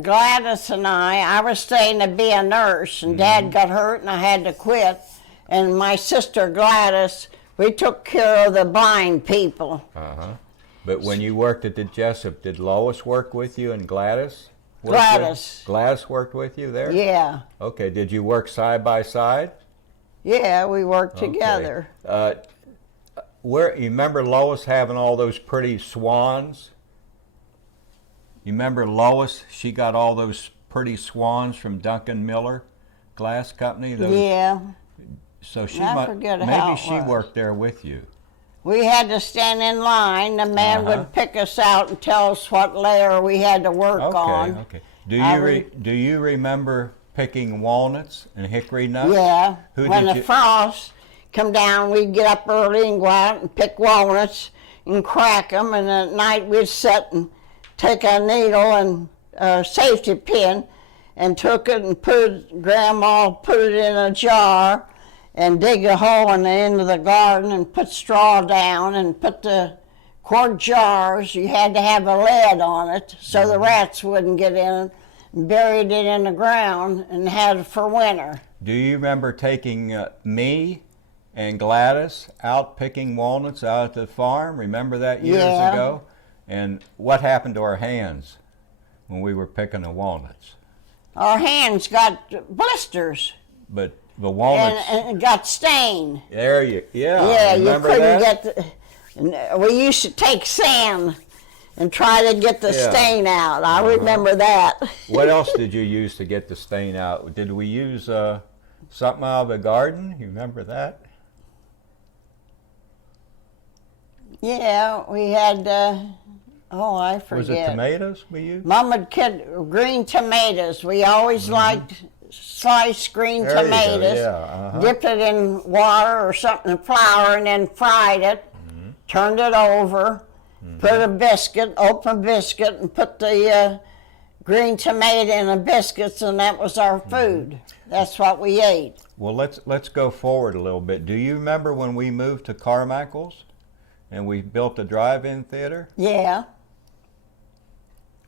Gladys and I was staying to be a nurse, and Dad got hurt, and I had to quit. And my sister Gladys, we took care of the blind people. But when you worked at the Jessup, did Lois work with you and Gladys? Gladys worked with you there? Yeah. Okay, did you work side by side? Yeah, we worked together. You remember Lois having all those pretty swans? You remember Lois? She got all those pretty swans from Duncan Miller Glass Company? Yeah. So maybe she worked there with you. We had to stand in line. The man would pick us out and tell us what layer we had to work on. Okay. Do you remember picking walnuts and hickory nuts? Yeah. Who When did the you- frost come down, we'd get up early and go out and pick walnuts and crack them. And at night we'd sit and take a needle and a safety pin and took it and Grandma put it in a jar and dig a hole in the end of the garden and put straw down and put the quart jars. You had to have a lid on it so the rats wouldn't get in, and buried it in the ground and had it for winter. Do you remember taking me and Gladys out picking walnuts out at the farm? Remember that years Yeah. ago? And what happened to our hands when we were picking the walnuts? Our hands got blisters But the walnuts, and got stained. there you, Yeah, you remember couldn't that? get we used to take sand and try to get the Yeah. stain out. I remember that. What else did you use to get the stain out? Did we use something out of the garden? You remember that? Yeah, we had, I forget. Was it tomatoes we used? Mom would get green tomatoes. We always liked sliced green There you go, tomatoes. yeah, Dipped it in water or something, flour, and then fried it. Turned it over. Put a biscuit, open biscuit, and put the green tomato in the biscuits, and that was our food. That's what we ate. Well, let's go forward a little bit. Do you remember when we moved to Carmichael's and we built a drive-in theater? Yeah.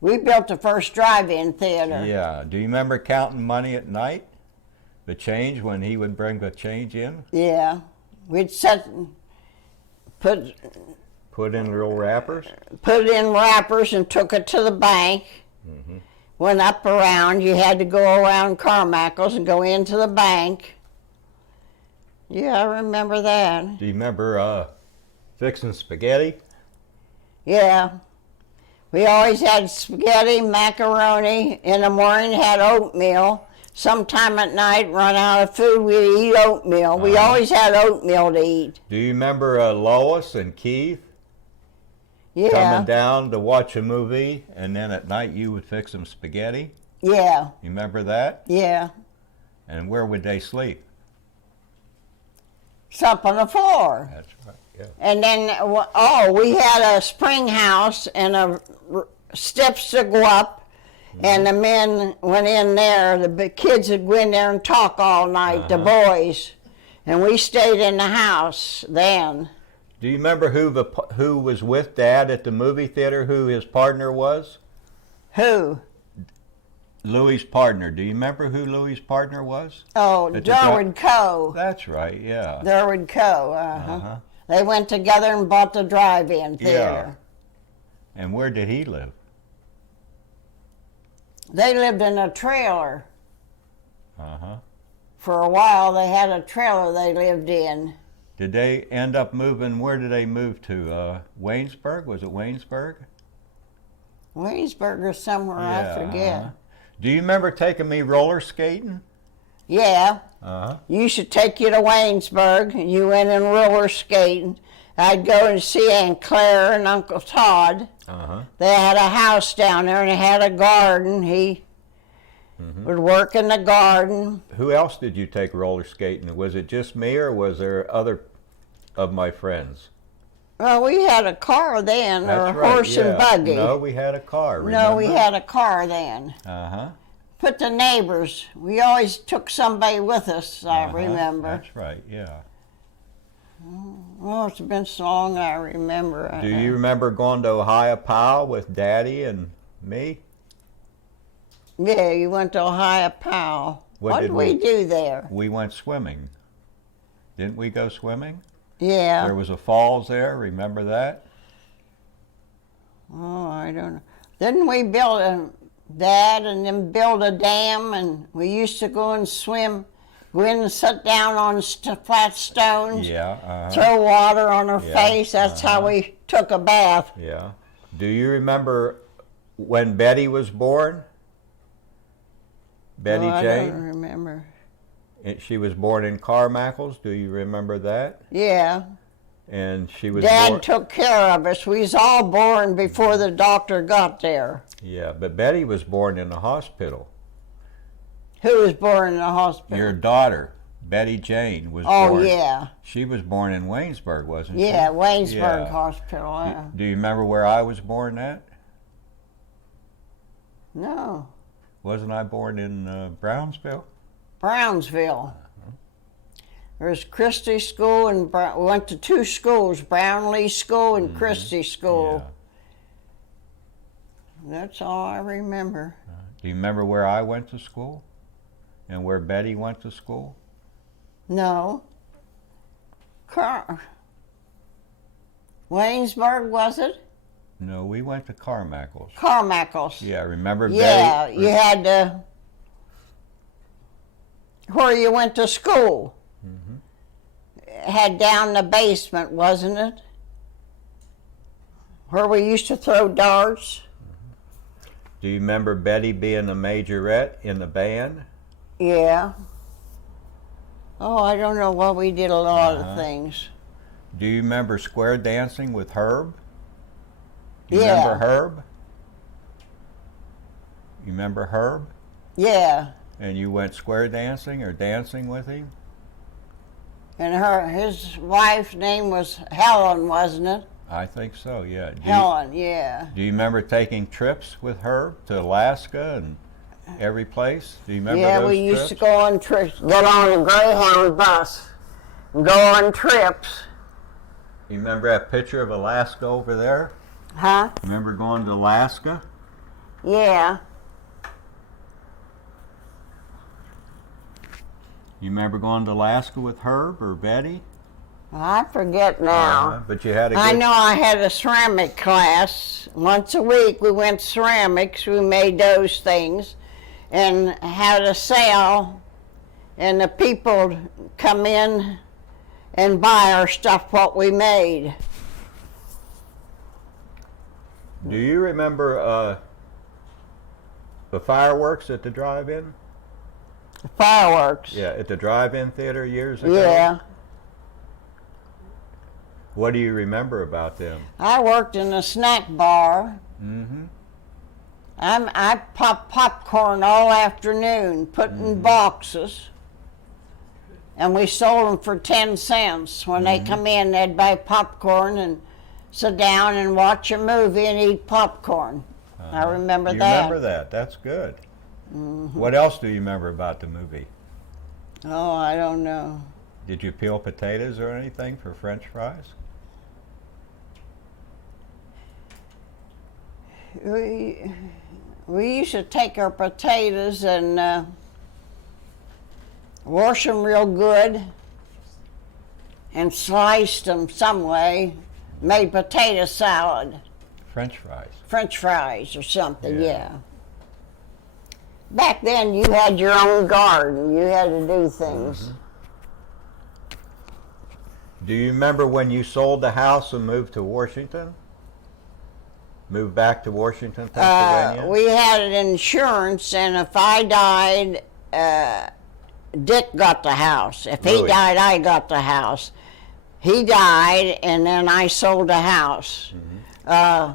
We built the first drive-in theater. Yeah. Do you remember counting money at night? The change, when he would bring the change in? Yeah. We'd set, put Put in little wrappers? it in wrappers and took it to the bank. Went up around. You had to go around Carmichael's and go into the bank. Yeah, I remember that. Do you remember fixing spaghetti? Yeah. We always had spaghetti, macaroni. In the morning, had oatmeal. Sometime at night, run out of food, we'd eat oatmeal. We always had oatmeal to eat. Do you remember Lois and Keith Yeah. coming down to watch a movie, and then at night you would fix them spaghetti? Yeah. You remember that? Yeah. And where would they sleep? Up on the floor. That's right, yeah. And then, we had a spring house and steps to go up. And the men went in there. The kids would go in there and talk all night, the boys. And we stayed in the house then. Do you remember who was with Dad at the movie theater, who his partner was? Who? Louie's partner. Do you remember who Louie's partner was? Oh, At the Darwood Coe. That's right, yeah. Darwood Coe, They went together and bought the drive-in theater. And where did he live? They lived in a trailer. Uh-huh. For a while, they had a trailer they lived in. Did they end up moving, where did they move to? Waynesburg? Was it Waynesburg? Waynesburg or somewhere, I forget. uh-huh. Do you remember taking me roller skating? Yeah. Uh-huh. You should take you to Waynesburg. You went in roller skating. I'd go and see Aunt Claire and Uncle Todd. Uh-huh. They had a house down there and they had a garden. He would work in the garden. Who else did you take roller skating? Was it just me, or was there other of my friends? Well, we had a car then, or That's a right, horse and yeah. buggy. No, we had a car, No, remember? we had a car then. Uh-huh. Put the neighbors. We always took somebody with us, I remember. That's right, yeah. Oh, it's been so long I remember. Do you remember going to Ohio Powell with Daddy and me? Yeah, you went to Ohio Powell. What did we do there? We went swimming. Didn't we go swimming? Yeah. There was a falls there, remember that? Oh, I don't know. Didn't we build Dad and then build a dam, and we used to go and swim, go in and sit down on flat stones, Yeah. throw water on our Yeah, face. That's how we took a bath. Yeah. Do you remember when Betty was born? Betty Oh, I Jane? don't remember. She was born in Carmichael's. Do you remember that? Yeah. And she was Dad born. took care of us. We was all born before the doctor got there. Yeah, but Betty was born in the hospital. Who was born in the hospital? Your daughter, Betty Jane, was Oh, born. yeah. She was born in Waynesburg, wasn't she? Yeah, Waynesburg Yeah. Hospital. Yeah. Do you remember where I was born at? No, Wasn't I born in Brownsville? Brownsville. There's Christie School, and we went to two schools, Brownlee School and Christie School. Yeah. That's all I remember. Do you remember where I went to school? And where Betty went to school? No. Waynesburg, was it? No, we went to Carmichael's. Carmichael's. Yeah, remember Yeah, Betty? you had to, where you went to school. Had down the basement, wasn't it? Where we used to throw darts. Do you remember Betty being a majorette in the band? Yeah. Oh, I don't know. Well, we did a lot of things. Do you remember square dancing with Herb? You Yeah. remember Herb? You remember Herb? Yeah. And you went square dancing or dancing with him? And his wife's name was Helen, wasn't it? I think so, yeah. Helen, yeah. Do you remember taking trips with Herb to Alaska and every place? Do you remember Yeah, those we trips? used to go on trips, get on a Greyhound bus, go on trips. You remember that picture of Alaska over there? Huh? Remember going to Alaska? Yeah. You remember going to Alaska with Herb or Betty? I forget now. But you had a good... I know I had a ceramic class. Once a week we went ceramics. We made those things and had a sale, and the people come in and buy our stuff, what we made. Do you remember the fireworks at the drive-in? Fireworks. Yeah, at the drive-in theater years ago? Yeah. What do you remember about them? I worked in a snack bar. Mm-hmm. I popped popcorn all afternoon, put in boxes, and we sold them for 10 cents. When they come in, they'd buy popcorn and sit down and watch a movie and eat popcorn. I remember You that. remember that? That's good. What else do you remember about the movie? Oh, I don't know. Did you peel potatoes or anything for French fries? We used to take our potatoes and wash them real good and sliced them some way, made potato salad, French fries. French fries or something, Yeah. yeah. Back then you had your own garden, you had to do things. Do you remember when you sold the house and moved to Washington? Moved back to Washington, Pennsylvania? We had insurance, and if I died, Dick got the house. If he Louis. died, I got the house. He died, and then I sold the house. A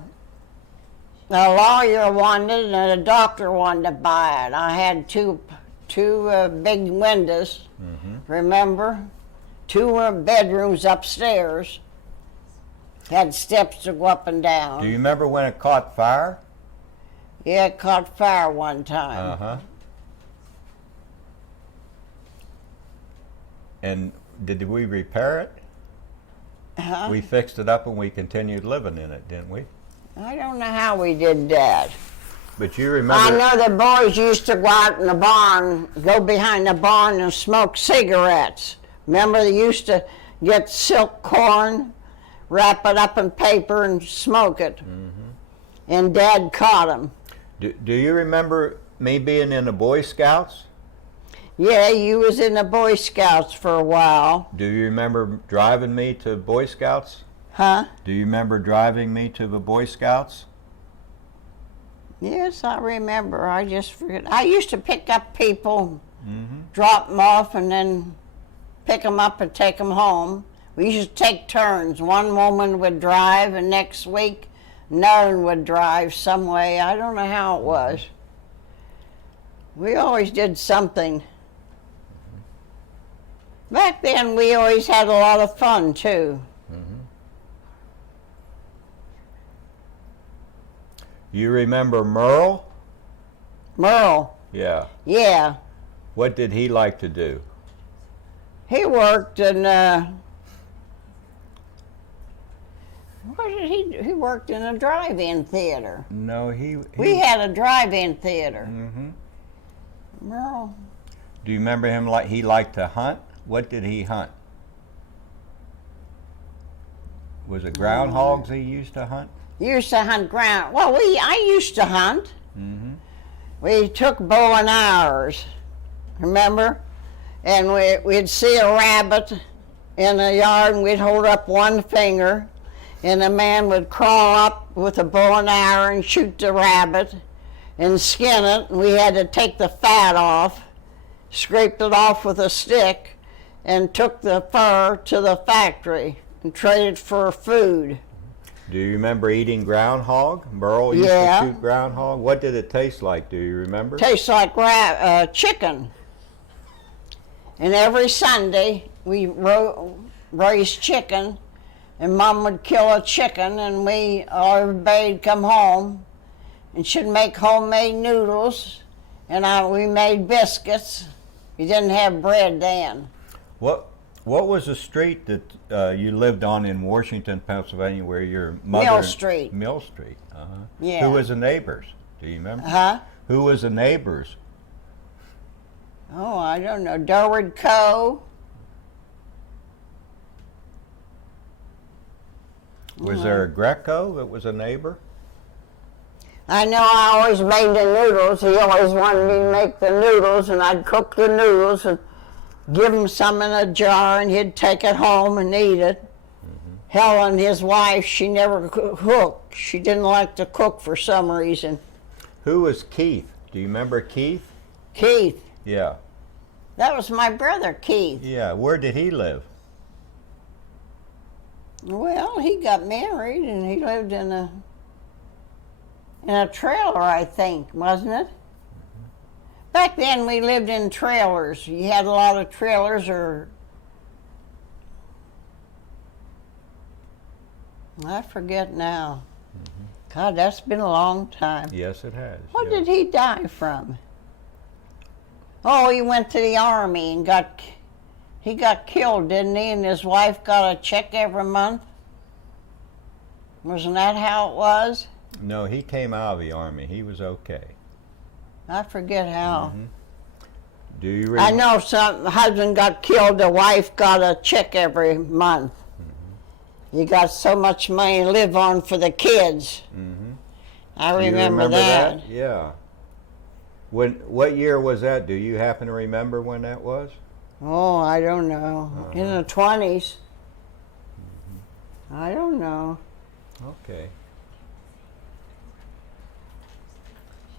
lawyer wanted and a doctor wanted to buy it. I had two big windows, remember? Two bedrooms upstairs. Had steps to go up and down. Do you remember when it caught fire? Yeah, it caught fire one time. Uh-huh. And did we repair it? Huh? We fixed it up and we continued living in it, didn't we? I don't know how we did that. But you I remember... know the boys used to go out in the barn, go behind the barn and smoke cigarettes. Remember they used to get silk corn, wrap it up in paper and smoke it. And Dad caught them. Do you remember me being in the Boy Scouts? Yeah, you was in the Boy Scouts for a while. Do you remember driving me to Boy Scouts? Huh? Do you remember driving me to the Boy Scouts? Yes, I remember. I just forget. I used to pick up people, drop them off, and then pick them up and take them home. We used to take turns. One woman would drive, and next week another one would drive some way. I don't know how it was. We always did something. Back then, we always had a lot of fun, too. You remember Merle? Merle, Yeah. yeah. What did he like to do? He worked in, what did he worked in a drive-in theater. No, We had a drive-in theater. Mm-hmm. Merle, Do you remember him like he liked to hunt? What did he hunt? Was it groundhogs he used to hunt? used to hunt ground. Well, I used to hunt. Mm-hmm. We took bow and arrows, remember? And we'd see a rabbit in the yard, and we'd hold up one finger, and a man would crawl up with a bow and arrow and shoot the rabbit and skin it, and we had to take the fat off, scraped it off with a stick, and took the fur to the factory and traded for food. Do you remember eating groundhog? Merle used Yeah. to shoot groundhog. What did it taste like? Do you remember? Tastes like chicken. And every Sunday we raised chicken, and Mom would kill a chicken, and everybody'd come home, and she'd make homemade noodles, and we made biscuits. We didn't have bread then. What was the street that you lived on in Washington, Pennsylvania, where your mother? Mill Street. Mill Street. Uh-huh. Yeah. Who was the neighbors? Do you remember? Huh? Who was the neighbors? Oh, I don't know. Durwood Coe. Was there a Greco that was a neighbor? I know I always made the noodles. He always wanted me to make the noodles, and I'd cook the noodles and give him some in a jar, and he'd take it home and eat it. Mm-hmm. Helen, his wife, she never cooked. She didn't like to cook for some reason. Who was Keith? Do you remember Keith? Keith. Yeah. That was my brother, Keith. Yeah. Where did he live? Well, he got married, and he lived in a trailer, I think, wasn't it? Back then, we lived in trailers. You had a lot of trailers, or I forget now. God, that's been a long time. Yes, it has. What yeah. did he die from? Oh, he went to the army and he got killed, didn't he? And his wife got a check every month. Wasn't that how it was? No, he came out of the army. He was okay. I forget how. Mm-hmm. Do you I remember? know the husband got killed, the wife got a check every month. Mm-hmm. You got so much money to live on for the kids. Mm-hmm. I Do you remember that. Yeah. What year was that? Do you happen to remember when that was? Oh, I don't know. Uh-huh. In the 20s. I don't know. Okay.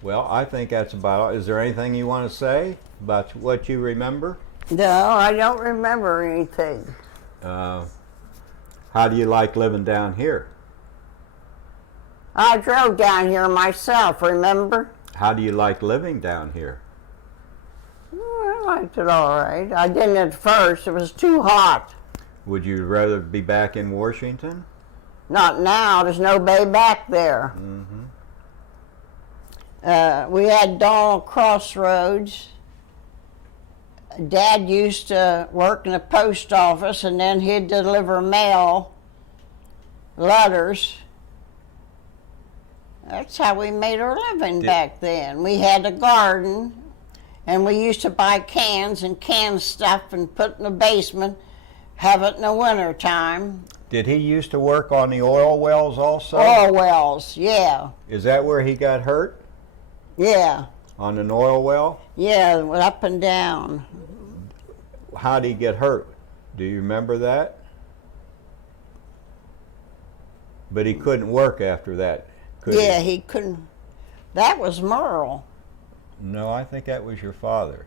Well, I think that's about all. Is there anything you want to say about what you remember? No, I don't remember anything. How do you like living down here? I drove down here myself, remember? How do you like living down here? Oh, I liked it all right. I didn't at first. It was too hot. Would you rather be back in Washington? Not now. There's nobody back there. Mm-hmm. We had Donald Crossroads. Dad used to work in the post office, and then he'd deliver mail, letters. That's how we made our living back then. We had a garden, and we used to buy cans and can stuff and put it in the basement, have it in the winter time. Did he used to work on the oil wells also? Oil wells, yeah. Is that where he got hurt? Yeah, On an oil well? yeah, up and down. How did he get hurt? Do you remember that? But he couldn't work after that, could he? Yeah, he couldn't. That was Merle. No, I think that was your father.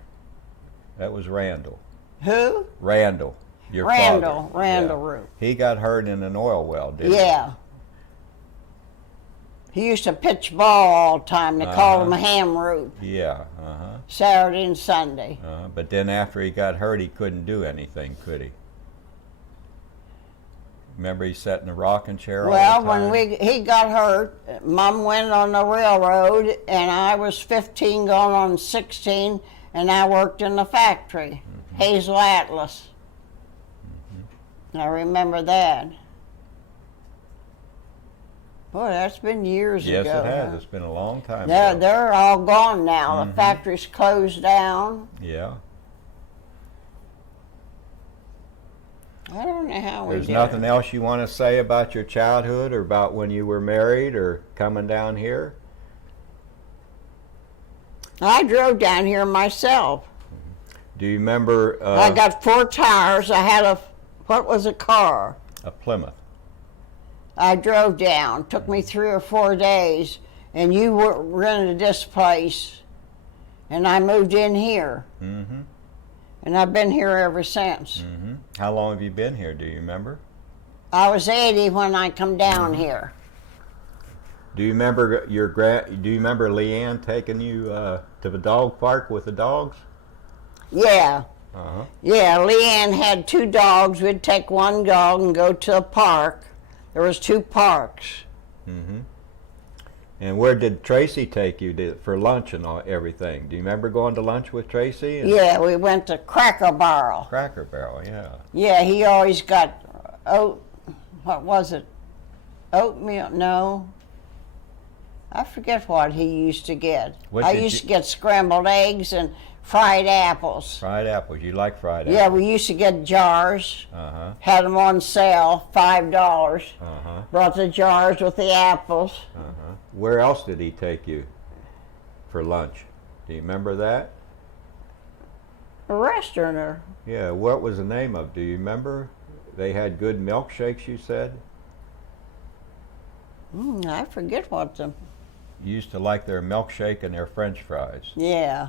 That was Randall. Who? Randall, your Randall, father. Randall Yeah. Root. He got hurt in an oil well, didn't he? Yeah. He used to pitch ball all the time. They called him a ham root. Yeah. Saturday and Sunday. But then after he got hurt, he couldn't do anything, could he? Remember he sat in the rocking chair all the time? Well, when he got hurt, Mom went on the railroad, and I was 15 going on 16, and I worked in the factory, Hazel Atlas. I remember that. Boy, that's been years ago. Yes, it has. It's been a long time They're, ago. they're all gone now. The factory's closed down. Yeah. I don't know how we There's did nothing it. else you want to say about your childhood or about when you were married or coming down here? I drove down here myself. Do you remember I got 4 tires. I had what was a car? a Plymouth? I drove down. Took me 3 or 4 days, and you rented this place, and I moved in here, Mm-hmm. and I've been here ever since. Mm-hmm. How long have you been here? Do you remember? I was 80 when I come down here. Do you remember Do you remember Leanne taking you to the dog park with the dogs? Yeah. Uh-huh. Yeah, Leanne had 2 dogs. We'd take one dog and go to a park. There was 2 parks. Mm-hmm. And where did Tracy take you for lunch and everything? Do you remember going to lunch with Tracy? Yeah, we went to Cracker Barrel. Cracker Barrel, yeah. Yeah, he always got what was it? Oatmeal? No. I forget what he used to get. What I did used you- to get scrambled eggs and fried apples. Fried apples. You like fried apples? Yeah, we used to get jars. Uh-huh. Had them on sale, $5. Uh-huh. Brought the jars with the apples. Uh-huh. Where else did he take you for lunch? Do you remember that? A restaurant or Yeah, what was the name of? Do you remember? They had good milkshakes, you said? I forget what the. You used to like their milkshake and their French fries. Yeah.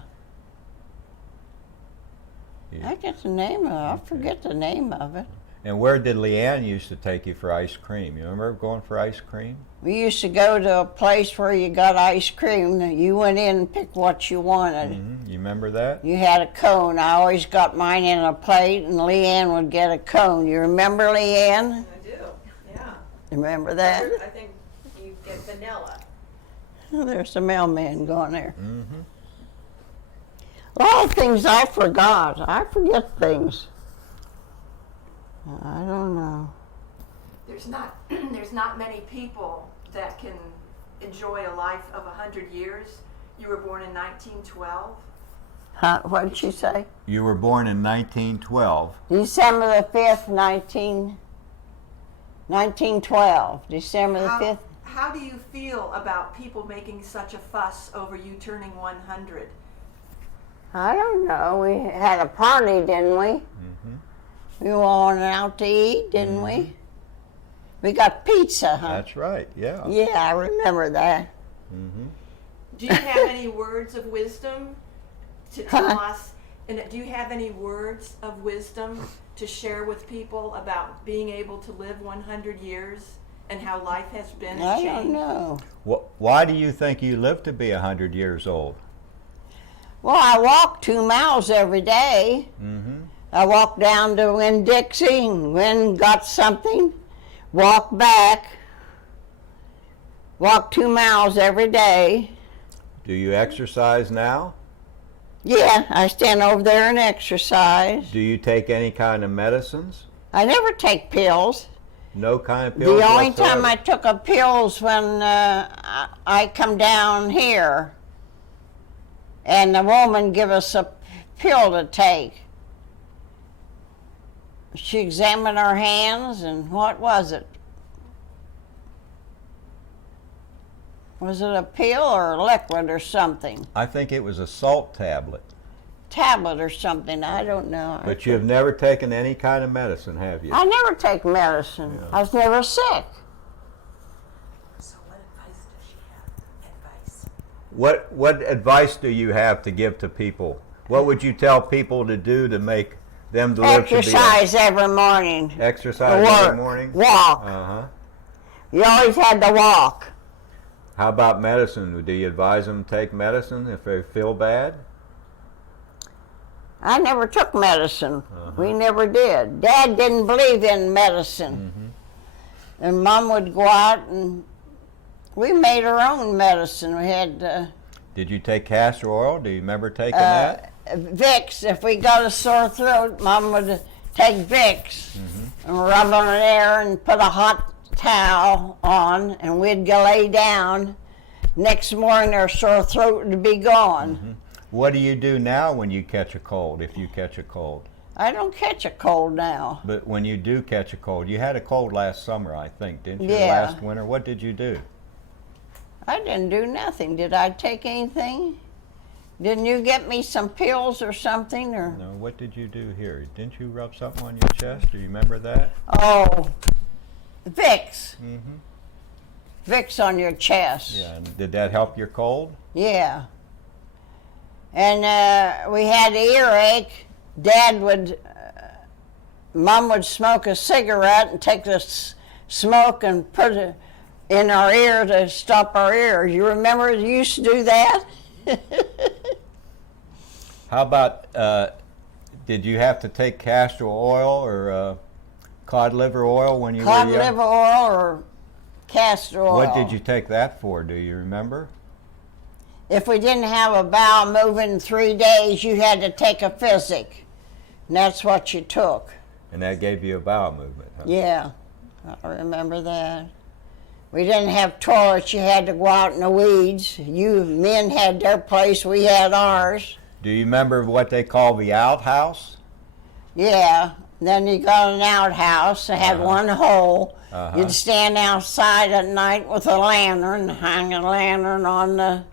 Yeah. I get the name of it. I forget the name of it. And where did Leanne used to take you for ice cream? You remember going for ice cream? We used to go to a place where you got ice cream. You went in and picked what you wanted. Mm-hmm. You remember that? You had a cone. I always got mine in a plate, and Leanne would get a cone. You remember Leanne? I do, yeah. Remember that? I think you get vanilla. Oh, there's the mailman going there. Mm-hmm. A lot of things I forgot. I forget things. I don't know. There's not many people that can enjoy a life of 100 years. You were born in 1912. What did she say? You were born in 1912. December the 5th, 1912. December the 5th. How do you feel about people making such a fuss over you turning 100? I don't know. We had a party, didn't we? Mm-hmm. We were all out to eat, didn't we? We got pizza, huh? That's right, yeah. Yeah, I remember that. Mm-hmm. Do you have any words of wisdom to tell us? And do you have any words of wisdom to share with people about being able to live 100 years and how life has been and I changed? don't know. Why do you think you live to be 100 years old? Well, I walk 2 miles every day. Mm-hmm. I walk down to Winn-Dixie, Winn got something, walk back, walk 2 miles every day. Do you exercise now? Yeah, I stand over there and exercise. Do you take any kind of medicines? I never take pills. No kind of pills The only whatsoever? time I took a pills when I come down here, and the woman give us a pill to take. She examined our hands, and what was it? Was it a pill or a liquid or something? I think it was a salt tablet. Tablet or something, I don't know. But you have never taken any kind of medicine, have you? I never take medicine. Yeah. I was never sick. So what advice does she have? Advice. What advice do you have to give to people? What would you tell people to do to make them to live to be Exercise every morning. exercise Work. every morning? Walk. Uh-huh. You always had to walk. How about medicine? Do you advise them to take medicine if they feel bad? I never took medicine. We never did. Dad didn't believe in medicine. And Mom would go out and we made our own medicine. We had Did you take castor oil? Do you remember taking that? Vicks. If we got a sore throat, Mom would take Vicks and rub on it there and put a hot towel on, and we'd go lay down. Next morning, our sore throat would be gone. What do you do now when you catch a cold, if you catch a cold? I don't catch a cold now. But when you do catch a cold, you had a cold last summer, I think, didn't you? Yeah. Last winter. What did you do? I didn't do nothing. Did I take anything? Didn't you get me some pills or something? Or No, what did you do here? Didn't you rub something on your chest? Do you remember that? oh, Vicks. Vicks on your chest. Yeah, and did that help your cold? Yeah. And we had earache. Dad would, Mom would smoke a cigarette and take the smoke and put it in our ear to stop our ears. You remember you used to do that? How about, did you have to take castor oil or cod liver oil when you Cod were young? liver oil or castor oil. What did you take that for? Do you remember? If we didn't have a bowel moving in 3 days, you had to take a physic. And that's what you took. And that gave you a bowel movement, huh? Yeah, I remember that. We didn't have toilets. You had to go out in the weeds. You men had their place. We had ours. Do you remember what they call the outhouse? Yeah. Then you got an outhouse that had one hole. Uh-huh. You'd stand outside at night with a lantern, hang a lantern on the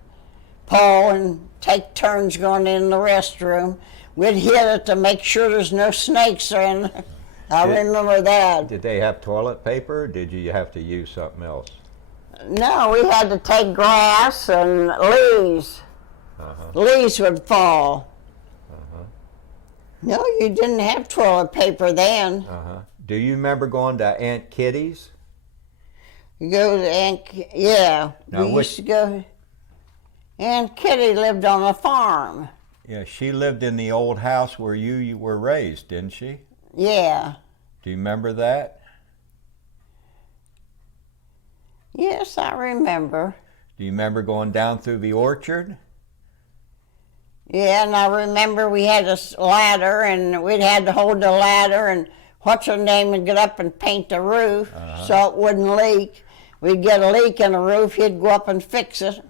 pole, and take turns going in the restroom. We'd hit it to make sure there's no snakes in there. I remember that. Did they have toilet paper, or did you have to use something else? No, we had to take grass and leaves. Leaves would fall. No, you didn't have toilet paper then. Do you remember going to Aunt Kitty's? You go to yeah. Now, we which- used to go. Aunt Kitty lived on a farm. Yeah, she lived in the old house where you were raised, didn't she? Yeah. Do you remember that? Yes, I remember. Do you remember going down through the orchard? Yeah, and I remember we had a ladder, and we'd had to hold the ladder, and what's her name would get up and paint the roof so it wouldn't leak. We'd get a leak in the roof, he'd go up and fix it.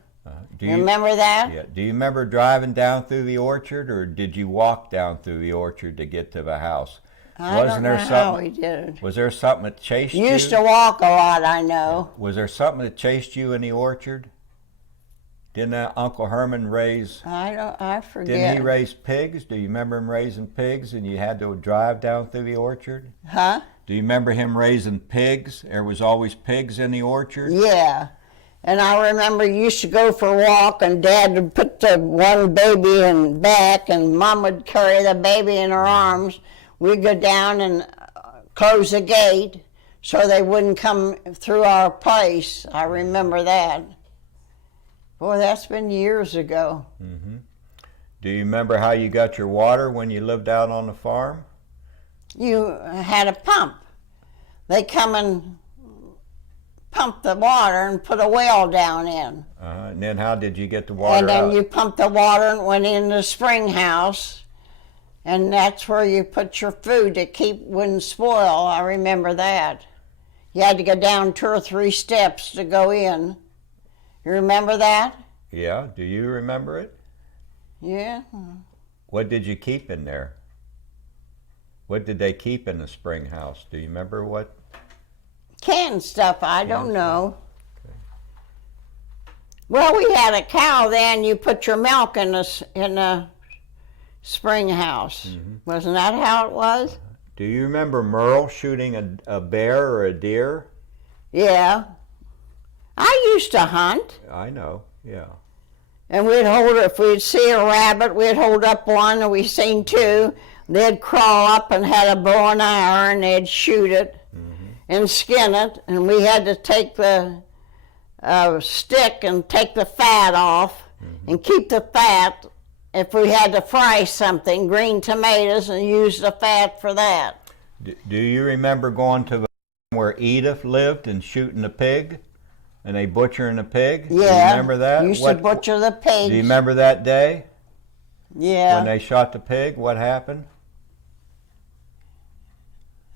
Do You remember that? Yeah. Do you remember driving down through the orchard, or did you walk down through the orchard to get to the house? I don't know how we did it. Was there something that chased you? Used to walk a lot, I know. Was there something that chased you in the orchard? Didn't Uncle Herman raise? I forget. Didn't he raise pigs? Do you remember him raising pigs, and you had to drive down through the orchard? Huh? Do you remember him raising pigs? There was always pigs in the orchard. Yeah. And I remember you used to go for a walk, and Dad would put the one baby in back, and Mom would carry the baby in her arms. We'd go down and close the gate so they wouldn't come through our place. I remember that. Boy, that's been years ago. Do you remember how you got your water when you lived out on the farm? You had a pump. They come and pump the water and put a well down in. And then how did you get the water And then out? you pumped the water and went in the spring house. And that's where you put your food to keep wouldn't spoil. I remember that. You had to go down 2 or 3 steps to go in. You remember that? Yeah, do you remember it? Yeah. What did you keep in there? What did they keep in the spring house? Do you remember what? Canned stuff, I don't know. Well, we had a cow then. You put your milk in the spring house. Wasn't that how it was? Do you remember Merle shooting a bear or a deer? Yeah. I used to hunt. I know, yeah. And we'd hold, if we'd see a rabbit, we'd hold up one, and we seen 2. They'd crawl up and had a bow and arrow, and they'd shoot it and skin it. And we had to take the stick and take the fat off and keep the fat if we had to fry something, green tomatoes, and use the fat for that. Do you remember going to the where Edith lived and shooting a pig? And they butchering a pig? Yeah. Do you remember that? Used to butcher the pigs. Do you remember that day? Yeah. When they shot the pig, what happened?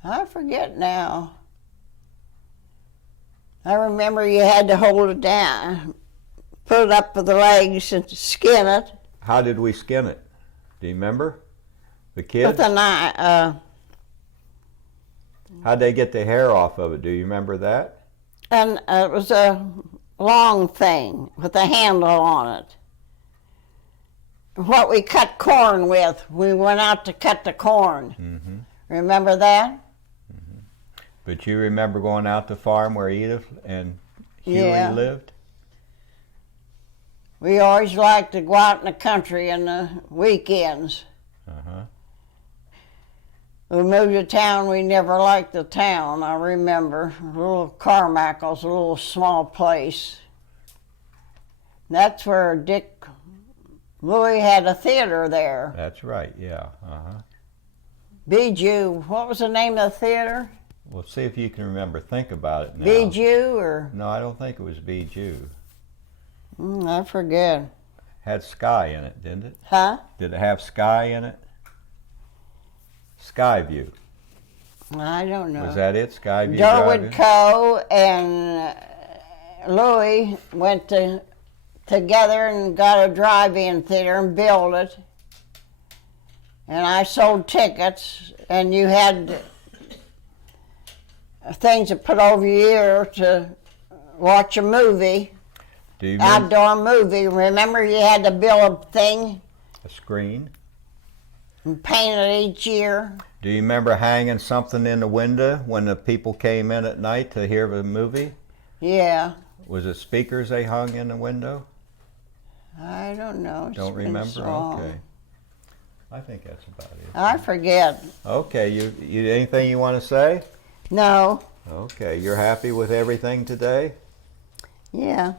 I forget now. I remember you had to hold it down, put it up with the legs and skin it. How did we skin it? Do you remember? The kids? With a knife. How'd they get the hair off of it? Do you remember that? And it was a long thing with a handle on it. What we cut corn with, we went out to cut the corn. Mm-hmm. Remember that? Mm-hmm. But you remember going out to farm where Edith and Huey Yeah. lived? We always liked to go out in the country on the weekends. Uh-huh. We moved to town, we never liked the town, I remember. Little Carmichael's, a little small place. That's where Dick Louis had a theater there. That's right, yeah. Uh-huh. Bijou, what was the name of the theater? Well, see if you can remember. Think about it now. Bijou or? No, I don't think it was Bijou. I forget. Had Sky in it, didn't it? Huh? Did it have Sky in it? Skyview. I don't know. Was that it? Skyview Durwood Drive-In? Coe and Louis went together and got a drive-in theater and built it. And I sold tickets, and you had things to put over your ear to watch a movie, Do you remember outdoor movie. Remember you had to build a thing a screen? and paint it each year? Do you remember hanging something in the window when the people came in at night to hear the movie? Yeah. Was it speakers they hung in the window? I don't know. It's Don't been remember? so long. Okay. I think that's about it. I forget. Okay, you anything you want to say? No. Okay, you're happy with everything today? Yeah.